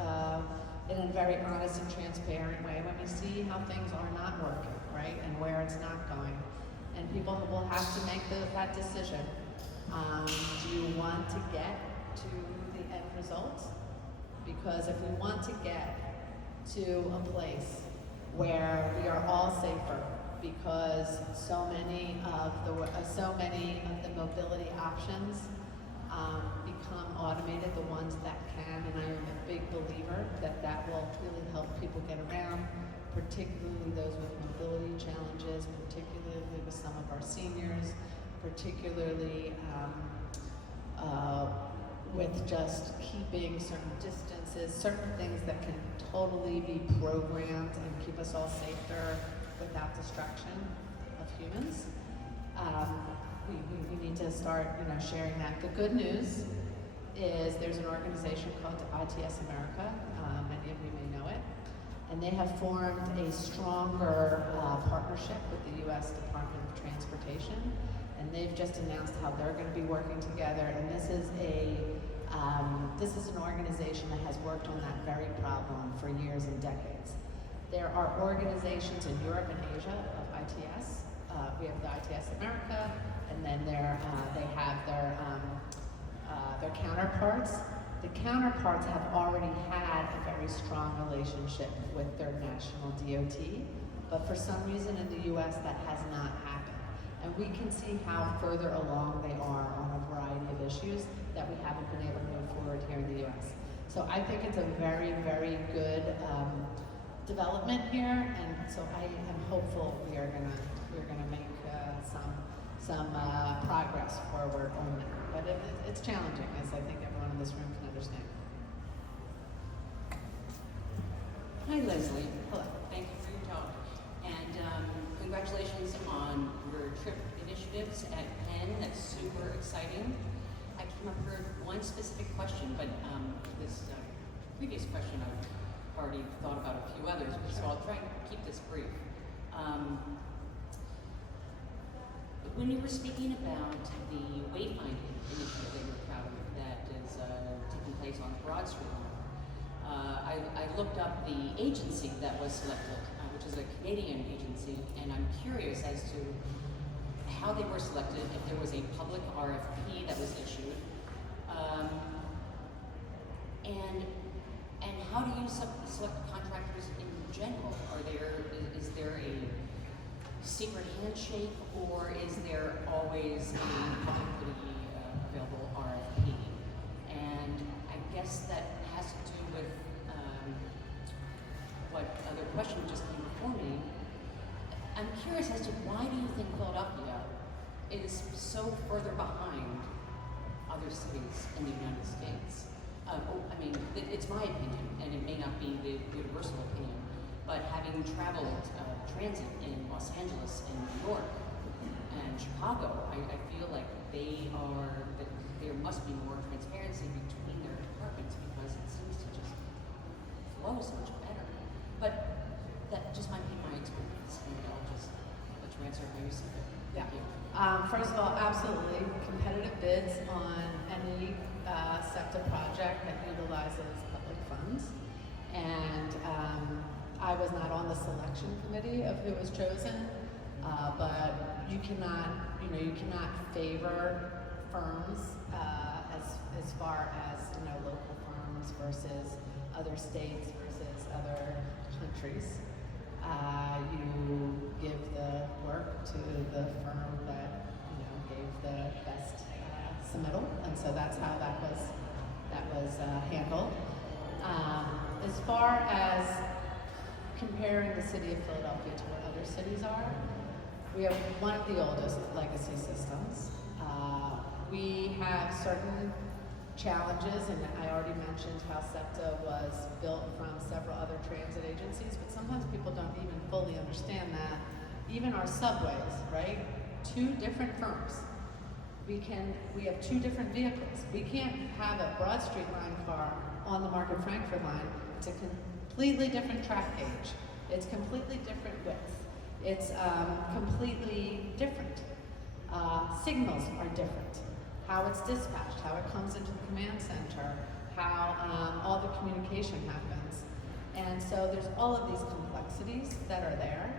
in a very honest and transparent way when we see how things are not working, right? And where it's not going. And people will have to make that decision. Do you want to get to the end results? Because if we want to get to a place where we are all safer, because so many of the mobility options become automated, the ones that can, and I am a big believer that will really help people get around, particularly those with mobility challenges, particularly with some of our seniors, particularly with just keeping certain distances, certain things that can totally be programmed and keep us all safer without destruction of humans. We need to start, sharing that. The good news is there's an organization called ITS America. Many of you may know it. And they have formed a stronger partnership with the U.S. Department of Transportation. And they've just announced how they're going to be working together. And this is an organization that has worked on that very problem for years and decades. There are organizations in Europe and Asia of ITS. We have the ITS America, and then they have their counterparts. The counterparts have already had a very strong relationship with their national DOT, but for some reason in the U.S. that has not happened. And we can see how further along they are on a variety of issues that we haven't been able to move forward here in the U.S. So I think it's a very, very good development here, and so I am hopeful we're gonna make some progress forward on that. But it's challenging, as I think everyone in this room can understand. Hi, Leslie. Hello. Thank you for your talk. And congratulations on your trip initiatives at Penn. That's super exciting. I came up with one specific question, but this previous question I've already thought about a few others, so I'll try and keep this brief. When you were speaking about the wayfinding initiative that you're proud of that is taking place on Broad Street, I looked up the agency that was selected, which is a Canadian agency, and I'm curious as to how they were selected, if there was a public RFP that was issued, and how do you select contractors in general? Is there a secret handshake, or is there always a publicly available RFP? And I guess that has to do with what other question just came before me. I'm curious as to why do you think Philadelphia is so further behind other cities in the United States? I mean, it's my opinion, and it may not be the universal opinion, but having traveled transit in Los Angeles and New York and Chicago, I feel like that there must be more transparency between their departments because it seems to just flow so much better. But that just might be my experience, and I'll just let you answer how you see it. Thank you. First of all, absolutely, competitive bids on any SEPTA project that utilizes public funds. And I was not on the selection committee of who was chosen, but you cannot favor firms as far as local firms versus other states versus other countries. You give the work to the firm that gave the best submittal, and so that's how that was handled. As far as comparing the city of Philadelphia to what other cities are, we have one of the oldest legacy systems. We have certain challenges, and I already mentioned how SEPTA was built from several other transit agencies, but sometimes people don't even fully understand that. Even our subways, right? 2 different firms. We have 2 different vehicles. We can't have a Broad Street line car on the Market Frankfurt line. It's a completely different track gauge. It's completely different width. It's completely different. Signals are different. How it's dispatched, how it comes into the command center, how all the communication happens. And so there's all of these complexities that are there.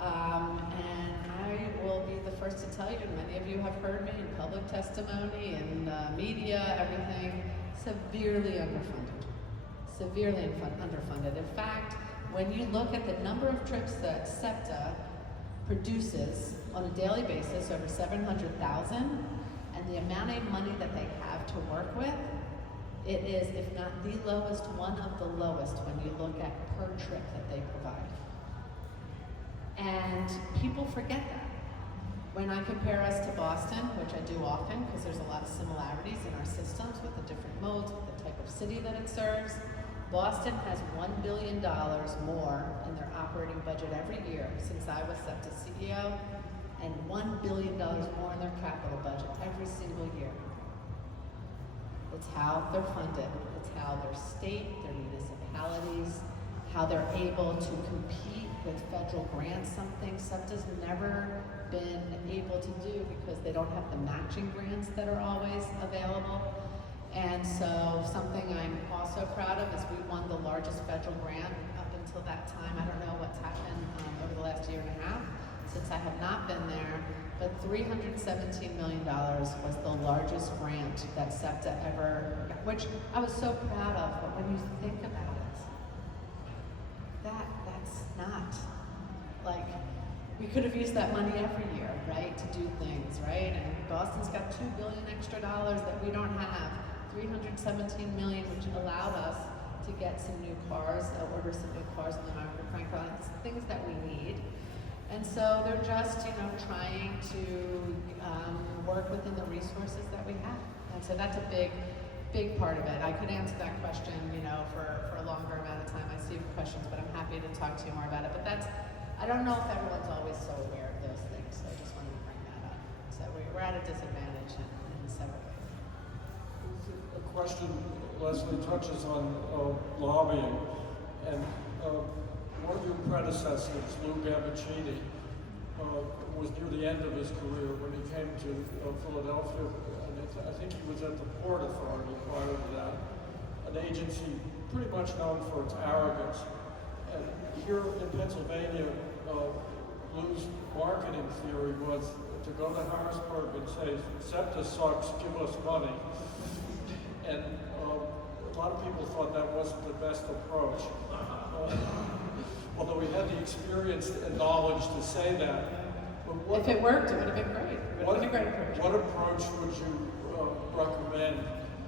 And I will be the first to tell you, and many of you have heard me in public testimony and media, everything, severely underfunded. Severely underfunded. In fact, when you look at the number of trips that SEPTA produces on a daily basis, over 700,000, and the amount of money that they have to work with, it is, if not the lowest, one of the lowest when you look at per trip that they provide. And people forget that. When I compare us to Boston, which I do often because there's a lot of similarities in our systems with the different modes, with the type of city that it serves, Boston has $1 billion more in their operating budget every year since I was SEPTA CEO, and $1 billion more in their capital budget every single year. It's how they're funded. It's how their state, their municipalities, how they're able to compete with federal grants, something SEPTA's never been able to do because they don't have the matching grants that are always available. And so something I'm also proud of is we won the largest federal grant up until that time. I don't know what's happened over the last year and a half since I have not been there, but $317 million was the largest grant that SEPTA ever got, which I was so proud of, but when you think about it, that's not, like, we could have used that money every year, right, to do things, right? And Boston's got $2 billion extra that we don't have, $317 million, which allowed us to get some new cars, order some new cars in the Market Frankfurt, things that we need. And so they're just, trying to work within the resources that we have. And so that's a big part of it. I could answer that question, for a longer amount of time. I see questions, but I'm happy to talk to you more about it. But I don't know if everyone's always so aware of those things, so I just wanted to bring that up. So we're at a disadvantage in several ways. A question, Leslie, touches on lobbying, and one of your predecessors, Lou Gabicini, was near the end of his career when he came to Philadelphia, and I think he was at the Port Authority prior to that, an agency pretty much known for its arrogance. And here in Pennsylvania, Lou's marketing theory was to go to Harrisburg and say, SEPTA sucks, give us money. And a lot of people thought that wasn't the best approach. Although we had the experience and knowledge to say that. But if it worked, it would have been great. It would have been a great approach. What approach would you recommend,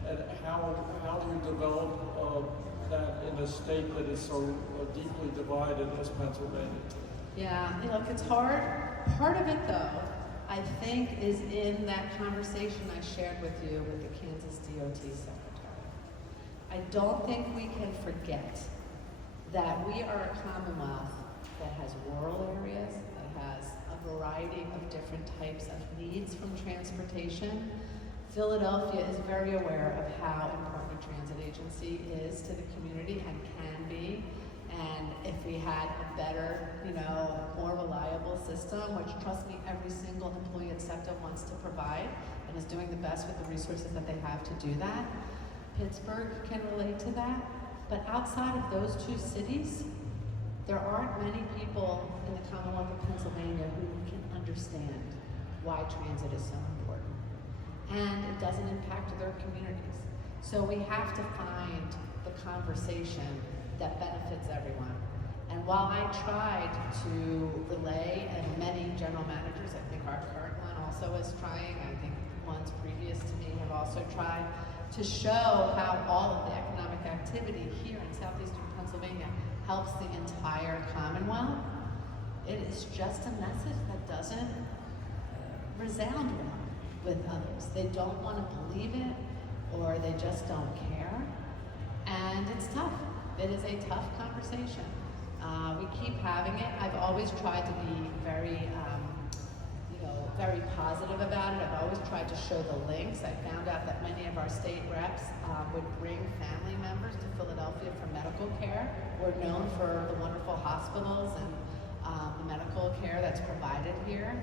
and how do you develop that in a state that is so deeply divided as Pennsylvania? Yeah, look, it's hard. Part of it, though, I think, is in that conversation I shared with you with the Kansas DOT secretary. I don't think we can forget that we are a commonwealth that has rural areas, that has a variety of different types of needs from transportation. Philadelphia is very aware of how important a transit agency is to the community and can be. And if we had a better, more reliable system, which trust me, every single employee at SEPTA wants to provide and is doing the best with the resources that they have to do that. Pittsburgh can relate to that. But outside of those two cities, there aren't many people in the Commonwealth of Pennsylvania who can understand why transit is so important. And it doesn't impact their communities. So we have to find the conversation that benefits everyone. And while I tried to relay, and many general managers, I think our current one also is trying, I think ones previous to me have also tried, to show how all of the economic activity here in southeastern Pennsylvania helps the entire Commonwealth, it is just a message that doesn't resound well with others. They don't want to believe it, or they just don't care. And it's tough. It is a tough conversation. We keep having it. I've always tried to be very, very positive about it. I've always tried to show the links. I found out that many of our state reps would bring family members to Philadelphia for medical care. We're known for the wonderful hospitals and the medical care that's provided here.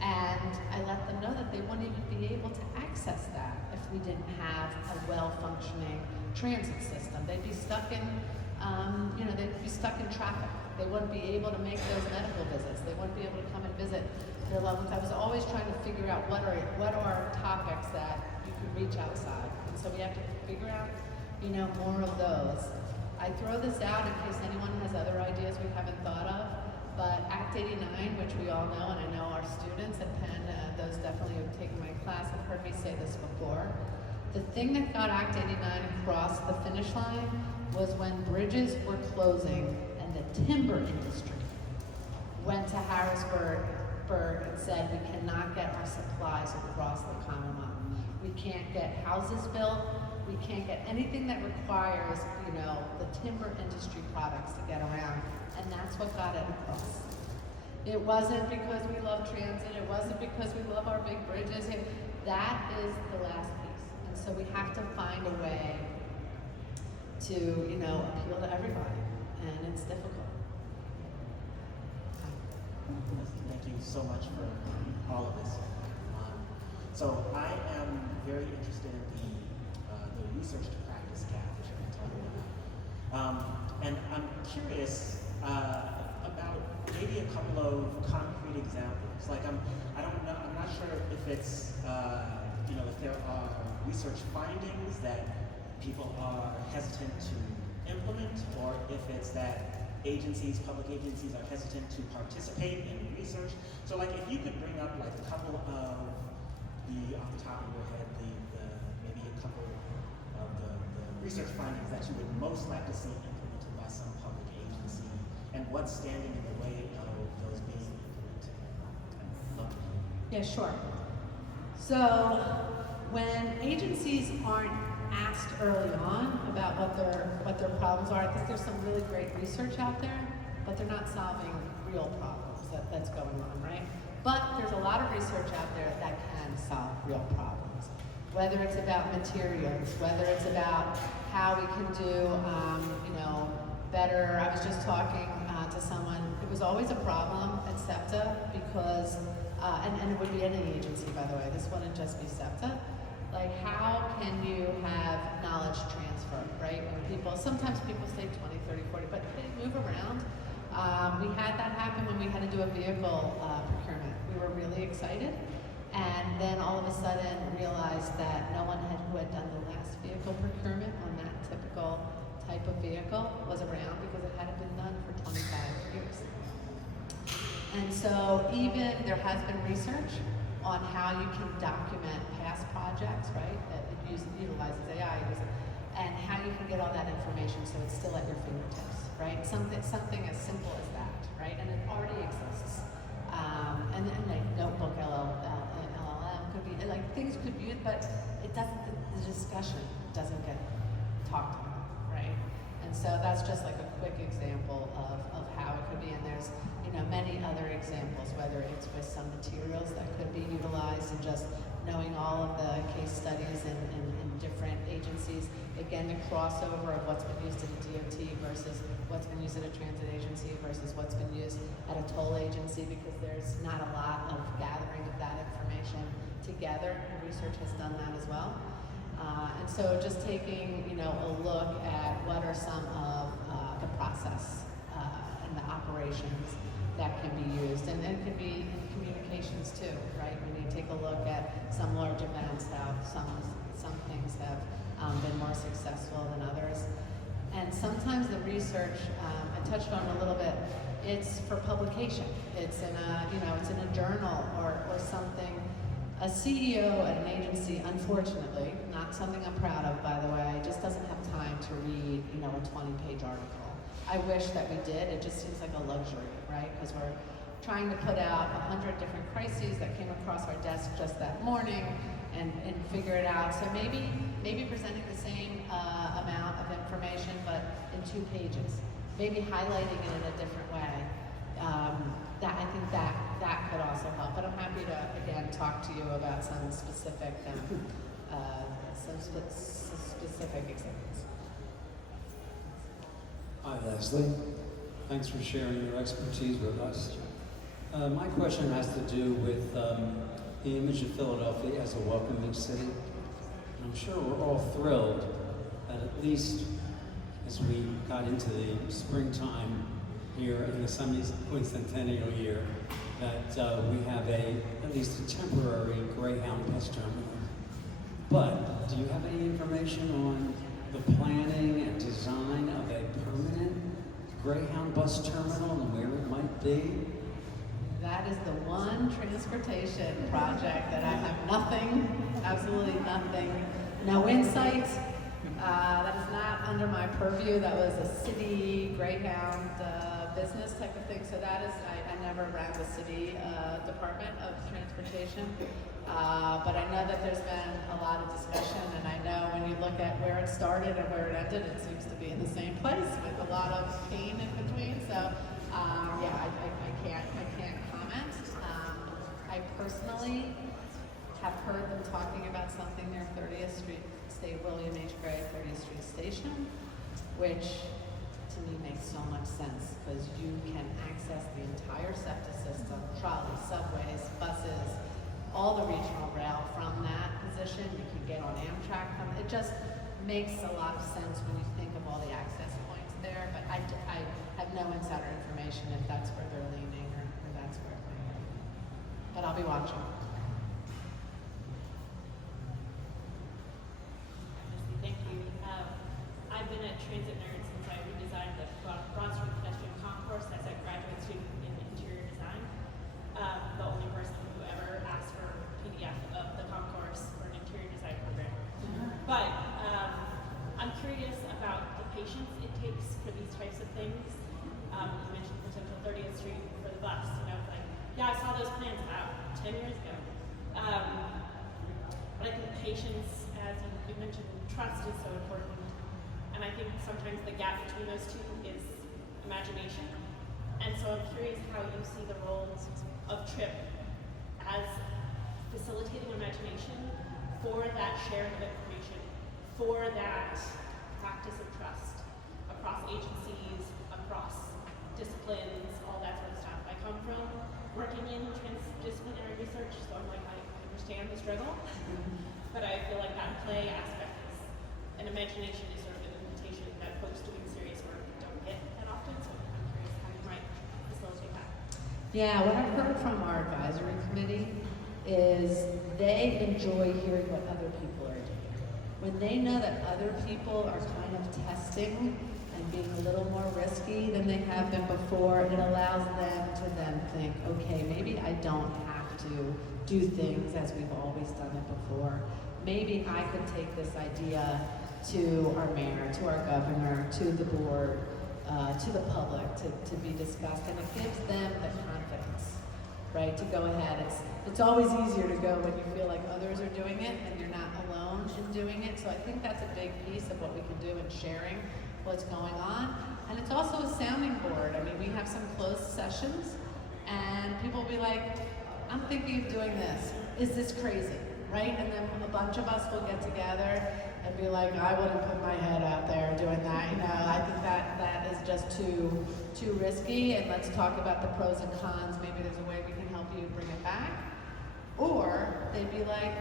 And I let them know that they wouldn't even be able to access that if we didn't have a well-functioning transit system. They'd be stuck in, they'd be stuck in traffic. They wouldn't be able to make those medical visits. They wouldn't be able to come and visit their loved ones. I was always trying to figure out what are topics that you could reach outside. And so we have to figure out, more of those. I throw this out in case anyone has other ideas we haven't thought of. But Act 89, which we all know, and I know our students at Penn, those definitely who have taken my class have heard me say this before. The thing that got Act 89 across the finish line was when bridges were closing and the timber industry went to Harrisburg and said, we cannot get our supplies across the Commonwealth. We can't get houses built. We can't get anything that requires, the timber industry products to get around. And that's what got it across. It wasn't because we love transit. It wasn't because we love our big bridges. That is the last piece. And so we have to find a way to, appeal to everybody. And it's difficult. Thank you so much for all of this. So I am very interested in the research to practice gap that you've been talking about. And I'm curious about maybe a couple of concrete examples. Like I'm not sure if it's if there are research findings that people are hesitant to implement, or if it's that public agencies are hesitant to participate in research. So like if you could bring up like a couple of off the top of your head, maybe a couple of the research findings that you would most like to see implemented by some public agency, and what's standing in the way of those being implemented. Yeah, sure. So when agencies aren't asked early on about what their problems are, I think there's some really great research out there, but they're not solving real problems that's going on, right? But there's a lot of research out there that can solve real problems. Whether it's about materials, whether it's about how we can do, better. I was just talking to someone. It was always a problem at SEPTA because, and it would be any agency, by the way. This wouldn't just be SEPTA. Like, how can you have knowledge transfer, right? When sometimes people stay 20, 30, 40, but they move around. We had that happen when we had to do a vehicle procurement. We were really excited, and then all of a sudden realized that no one who had done the last vehicle procurement on that typical type of vehicle was around because it hadn't been done for 25 years. And so even there has been research on how you can document past projects, right? That it utilizes AI, and how you can get all that information so it's still at your fingertips, right? Something as simple as that, right? And it already exists. And like notebook LLM could be, like things could be used, but it doesn't, the discussion doesn't get talked about, right? And so that's just like a quick example of how it could be, and there's, you know, many other examples, whether it's with some materials that could be utilized and just knowing all of the case studies in different agencies. Again, the crossover of what's been used at a DOT versus what's been used at a transit agency versus what's been used at a toll agency, because there's not a lot of gathering of that information together, and research has done that as well. And so just taking, you know, a look at what are some of the process and the operations that can be used, and it can be in communications too, right? When you take a look at some large events, how some things have been more successful than others. And sometimes the research, I touched on a little bit, it's for publication. It's in a, you know, it's in a journal or something. A CEO at an agency, unfortunately, not something I'm proud of, by the way, just doesn't have time to read, you know, a 20-page article. I wish that we did. It just seems like a luxury, right? Because we're trying to put out 100 different crises that came across our desk just that morning and figure it out. So maybe presenting the same amount of information, but in 2 pages. Maybe highlighting it in a different way. That I think that could also help. But I'm happy to again talk to you about some specific specific examples. Hi, Leslie. Thanks for sharing your expertise with us. My question has to do with the image of Philadelphia as a welcoming city. And I'm sure we're all thrilled that at least as we got into the springtime here in the semi-quincentennial year, that we have at least a temporary Greyhound bus terminal. But do you have any information on the planning and design of a permanent Greyhound bus terminal and where it might be? That is the one transportation project that I have nothing, absolutely nothing, no insight. That is not under my purview. That was a city Greyhound business type of thing. So that is, I never ran the city Department of Transportation. But I know that there's been a lot of discussion, and I know when you look at where it started and where it ended, it seems to be in the same place with a lot of pain in between. So yeah, I can't comment. I personally have heard them talking about something near 30th Street, State William H. Gray 30th Street Station, which to me makes so much sense because you can access the entire SEPTA system, trolleys, subways, buses, all the regional rail from that position. You can get on Amtrak from it. Just makes a lot of sense when you think of all the access points there, but I have no insider information if that's where they're leaning or that's where it might be. But I'll be watching. Thank you. I've been a transit nerd since I redesigned the Broad Street pedestrian concourse as a graduate student in interior design. The only person who ever asked for PDF of the concourse for an interior design program. But I'm curious about the patience it takes for these types of things. You mentioned potential 30th Street for the bus. You know, like, yeah, I saw those plans about 10 years ago. But I think patience, as you mentioned, trust is so important. And I think sometimes the gap between those two is imagination. And so I'm curious how you see the role of TRIP as facilitating imagination for that sharing of information, for that practice of trust across agencies, across disciplines, all that sort of stuff. I come from working in transdisciplinary research, so I'm like, I understand the struggle, but I feel like that play aspect is, and imagination is sort of an invitation that folks doing serious work don't get that often, so I'm curious how you might facilitate that. Yeah, what I've heard from our advisory committee is they enjoy hearing what other people are doing. When they know that other people are kind of testing and being a little more risky than they have been before, it allows them to then think, okay, maybe I don't have to do things as we've always done it before. Maybe I could take this idea to our mayor, to our governor, to the board, to the public to be discussed, and it gives them the confidence, right, to go ahead. It's always easier to go when you feel like others are doing it and you're not alone in doing it. So I think that's a big piece of what we can do in sharing what's going on. And it's also a sounding board. I mean, we have some closed sessions and people will be like, I'm thinking of doing this. Is this crazy, right? And then a bunch of us will get together and be like, I wouldn't put my head out there doing that. You know, I think that is just too risky, and let's talk about the pros and cons. Maybe there's a way we can help you bring it back. Or they'd be like,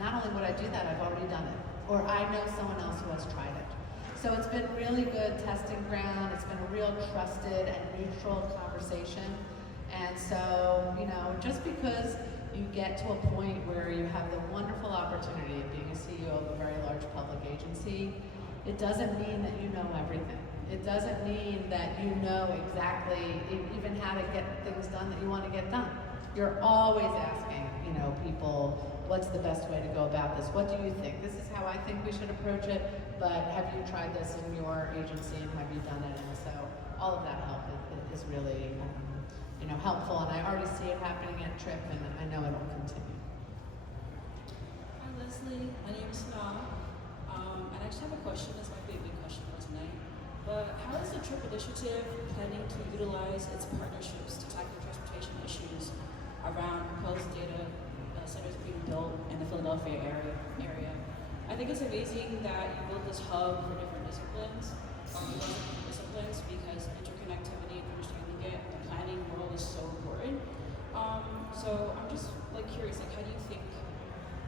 not only would I do that, I've already done it. Or I know someone else who has tried it. So it's been really good testing ground. It's been a real trusted and neutral conversation. And so, you know, just because you get to a point where you have the wonderful opportunity of being a CEO of a very large public agency, it doesn't mean that you know everything. It doesn't mean that you know exactly even how to get things done that you want to get done. You're always asking, you know, people, what's the best way to go about this? What do you think? This is how I think we should approach it, but have you tried this in your agency and have you done it? And so all of that help is really, you know, helpful, and I already see it happening at TRIP, and I know it'll continue. Hi Leslie, my name is Sana, and I actually have a question. This might be a big question for tonight, but how is the TRIP initiative planning to utilize its partnerships to tackle transportation issues around proposed data centers being built in the Philadelphia area? I think it's amazing that you built this hub for different disciplines, because interconnectivity and understanding it, the planning world is so important. So I'm just like curious, like how do you think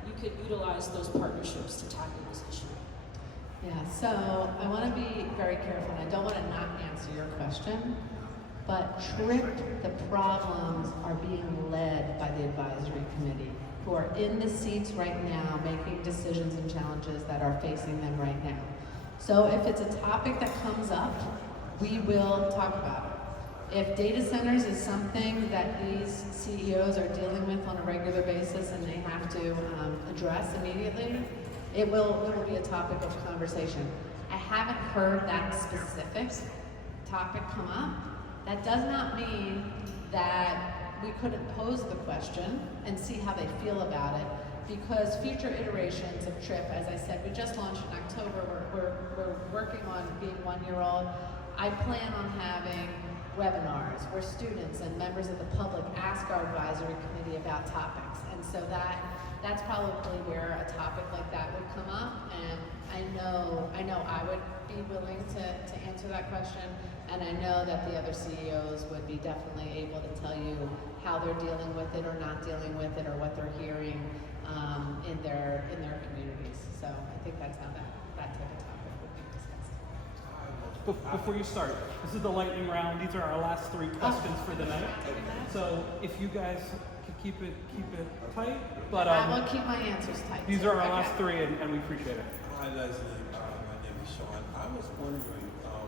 you could utilize those partnerships to tackle this issue? Yeah, so I want to be very careful, and I don't want to not answer your question, but TRIP, the problems are being led by the advisory committee, who are in the seats right now making decisions and challenges that are facing them right now. So if it's a topic that comes up, we will talk about it. If data centers is something that these CEOs are dealing with on a regular basis and they have to address immediately, it will be a topic of conversation. I haven't heard that specific topic come up. That does not mean that we couldn't pose the question and see how they feel about it, because future iterations of TRIP, as I said, we just launched in October, we're working on being 1 year old. I plan on having webinars where students and members of the public ask our advisory committee about topics. And so that's probably where a topic like that would come up. And I know I would be willing to answer that question. And I know that the other CEOs would be definitely able to tell you how they're dealing with it or not dealing with it, or what they're hearing in their communities. So I think that's how that type of topic would be discussed. Before you start, this is the lightning round. These are our last 3 questions for the night. So if you guys could keep it tight, but I will keep my answers tight. These are our last 3, and we appreciate it. Hi Leslie, my name is Sean. I was wondering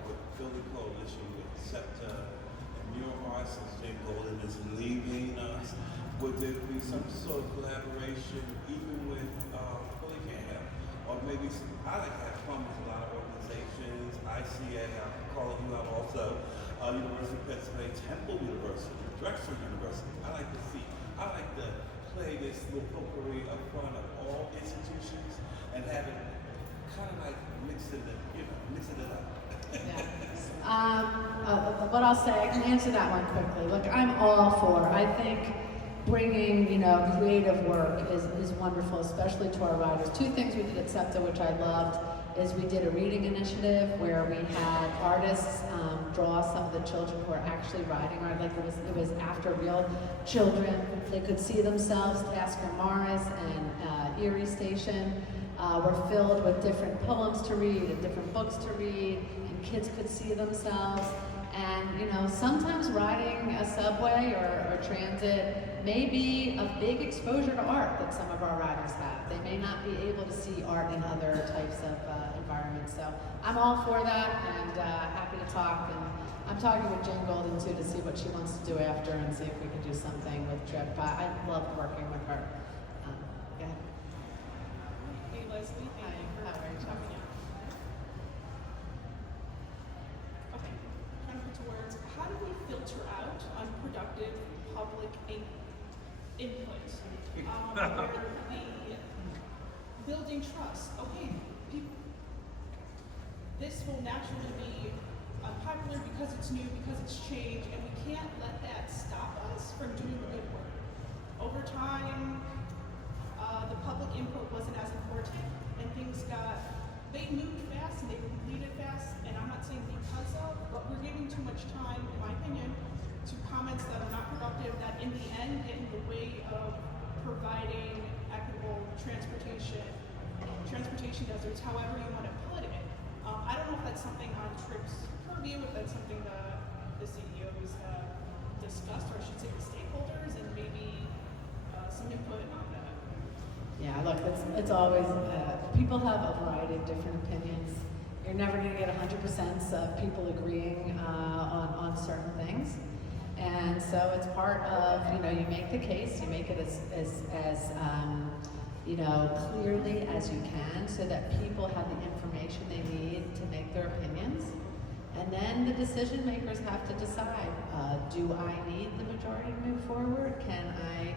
with Philly Coalition, with SEPTA and Muir since Jane Golden is leaving us, would there be some sort of collaboration even with Philly Camp? Or maybe, I like to have fun with a lot of organizations, ICA, I'm calling you out also, University of Pennsylvania, Temple University, Drexel University. I like to play this little potpourri up front of all institutions and have it kind of like mixing it up. Yeah. What I'll say, I can answer that one quickly. Look, I'm all for, I think bringing, you know, creative work is wonderful, especially to our writers. 2 things we did at SEPTA, which I loved, is we did a reading initiative where we had artists draw some of the children who are actually writing, right? Like it was after real children. They could see themselves. Tasker Morris and Erie Station were filled with different poems to read and different books to read, and kids could see themselves. And, you know, sometimes riding a subway or transit may be a big exposure to art that some of our riders have. They may not be able to see art in other types of environments. So I'm all for that, and happy to talk. And I'm talking with Jane Golden too to see what she wants to do after and see if we can do something with TRIP. I loved working with her. Go ahead. Hey Leslie, thank you for coming out. okay, trying to put to words, how do we filter out unproductive public input? Where the building trust, okay, this will naturally be unpopular because it's new, because it's change, and we can't let that stop us from doing the good work. Over time, the public input wasn't as important, and they moved fast and they completed fast, and I'm not saying because of, but we're giving too much time, in my opinion, to comments that are not productive, that in the end get in the way of providing equitable transportation deserts, however you want to put it. I don't know if that's something on Tripp's purview, if that's something that the CEOs have discussed, or I should say the stakeholders, and maybe some input on that. Yeah, look, it's always, people have a variety of different opinions. You're never going to get 100% of people agreeing on certain things. And so it's part of, you make the case, you make it as clearly as you can so that people have the information they need to make their opinions. And then the decision makers have to decide, do I need the majority to move forward? Can I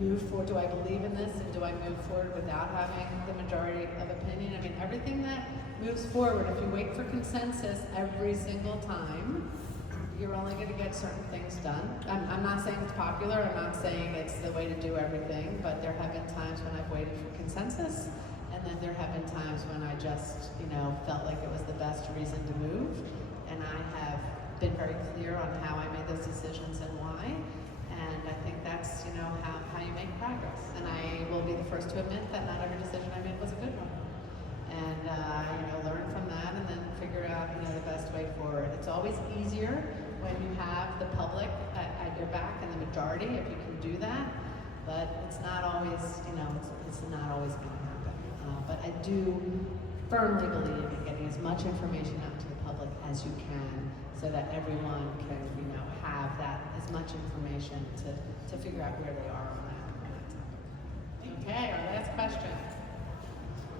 move forward? Do I believe in this? And do I move forward without having the majority of opinion? I mean, everything that moves forward, if you wait for consensus every single time, you're only going to get certain things done. I'm not saying it's popular, I'm not saying it's the way to do everything, but there have been times when I've waited for consensus, and then there have been times when I just, felt like it was the best reason to move, and I have been very clear on how I made those decisions and why, and I think that's, how you make progress. And I will be the first to admit that not every decision I made was a good one. And, learn from that and then figure out, the best way forward. It's always easier when you have the public at your back and the majority, if you can do that, but it's not always, it's not always going to happen. But I do firmly believe in getting as much information out to the public as you can so that everyone can, have that, as much information to figure out where they are on that topic. Okay, our last question.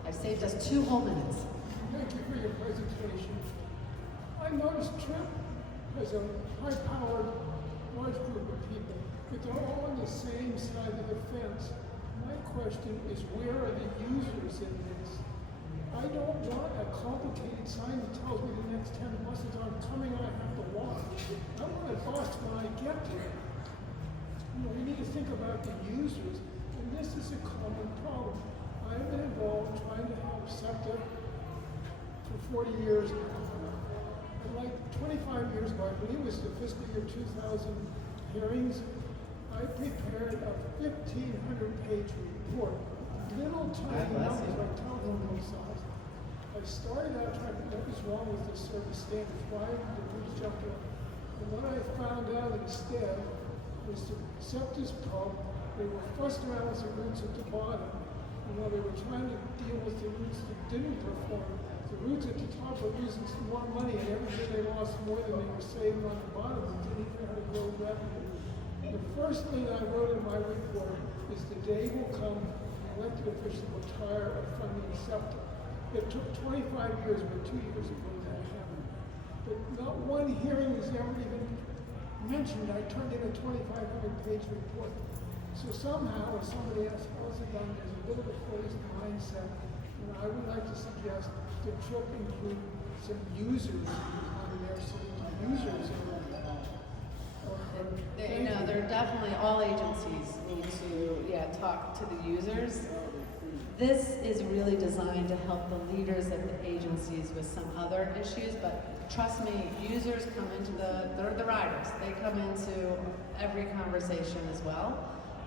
I've saved us 2 whole minutes. Thank you for your presentation. I noticed Tripp has a high-powered, large group of people, but they're all on the same side of the fence. My question is, where are the users in this? I don't want a complicated sign that tells me the next 10 buses aren't coming and I have to walk. I want a bus when I get there. We need to think about the users, and this is a common problem. I've been involved trying to help SEPTA for 40 years now. And like 25 years ago, I believe it was the fiscal year 2000 hearings, I prepared a 1,500-page report, little tiny numbers like telephone book size. I started out trying to know what was wrong with the service standards, why the routes jumped up. And what I found out instead was the SEPTA's pub, they were fussed around with the routes at the bottom, and while they were trying to deal with the routes that didn't perform, the routes at the top were losing some more money, and every year they lost more than they were saving on the bottom, and didn't even know how to grow revenue. The first thing I wrote in my report is the day will come when elected officials will tire of funding SEPTA. It took 25 years, but 2 years ago that happened. But not one hearing was ever even mentioned. I turned in a 2,500-page report. So somehow, as somebody asked, how is it done? There's a bit of a closed mindset, and I would like to suggest that Tripp include some users on there, so that the users There are definitely, all agencies need to talk to the users. This is really designed to help the leaders of the agencies with some other issues, but trust me, users come into they're the riders. They come into every conversation as well.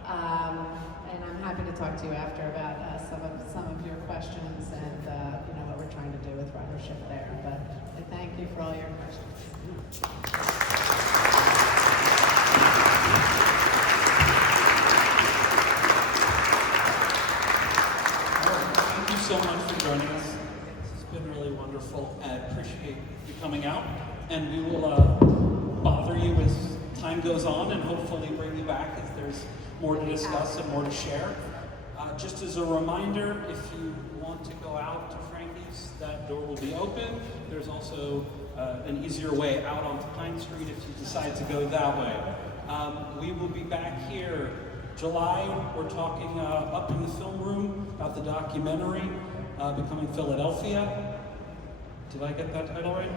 And I'm happy to talk to you after about some of your questions and what we're trying to do with ridership there. But I thank you for all your questions. So much for joining us. It's been really wonderful. I appreciate you coming out, and we will bother you as time goes on and hopefully bring you back as there's more to discuss and more to share. Just as a reminder, if you want to go out to Frankie's, that door will be open. There's also an easier way out onto Pine Street if you decide to go that way. We will be back here July. We're talking up in the film room about the documentary, Becoming Philadelphia. Did I get that title right?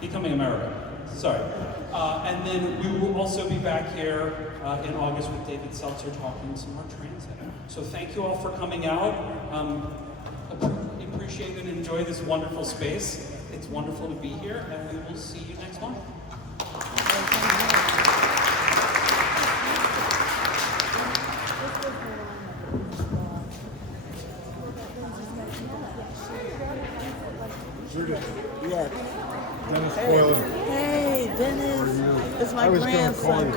Becoming America. Sorry. And then we will also be back here in August with David Seltzer talking some more transit. So thank you all for coming out. Appreciate and enjoy this wonderful space. It's wonderful to be here, and we will see you next month. Yes. Dennis Boylan. Hey, Dennis. It's my grandson.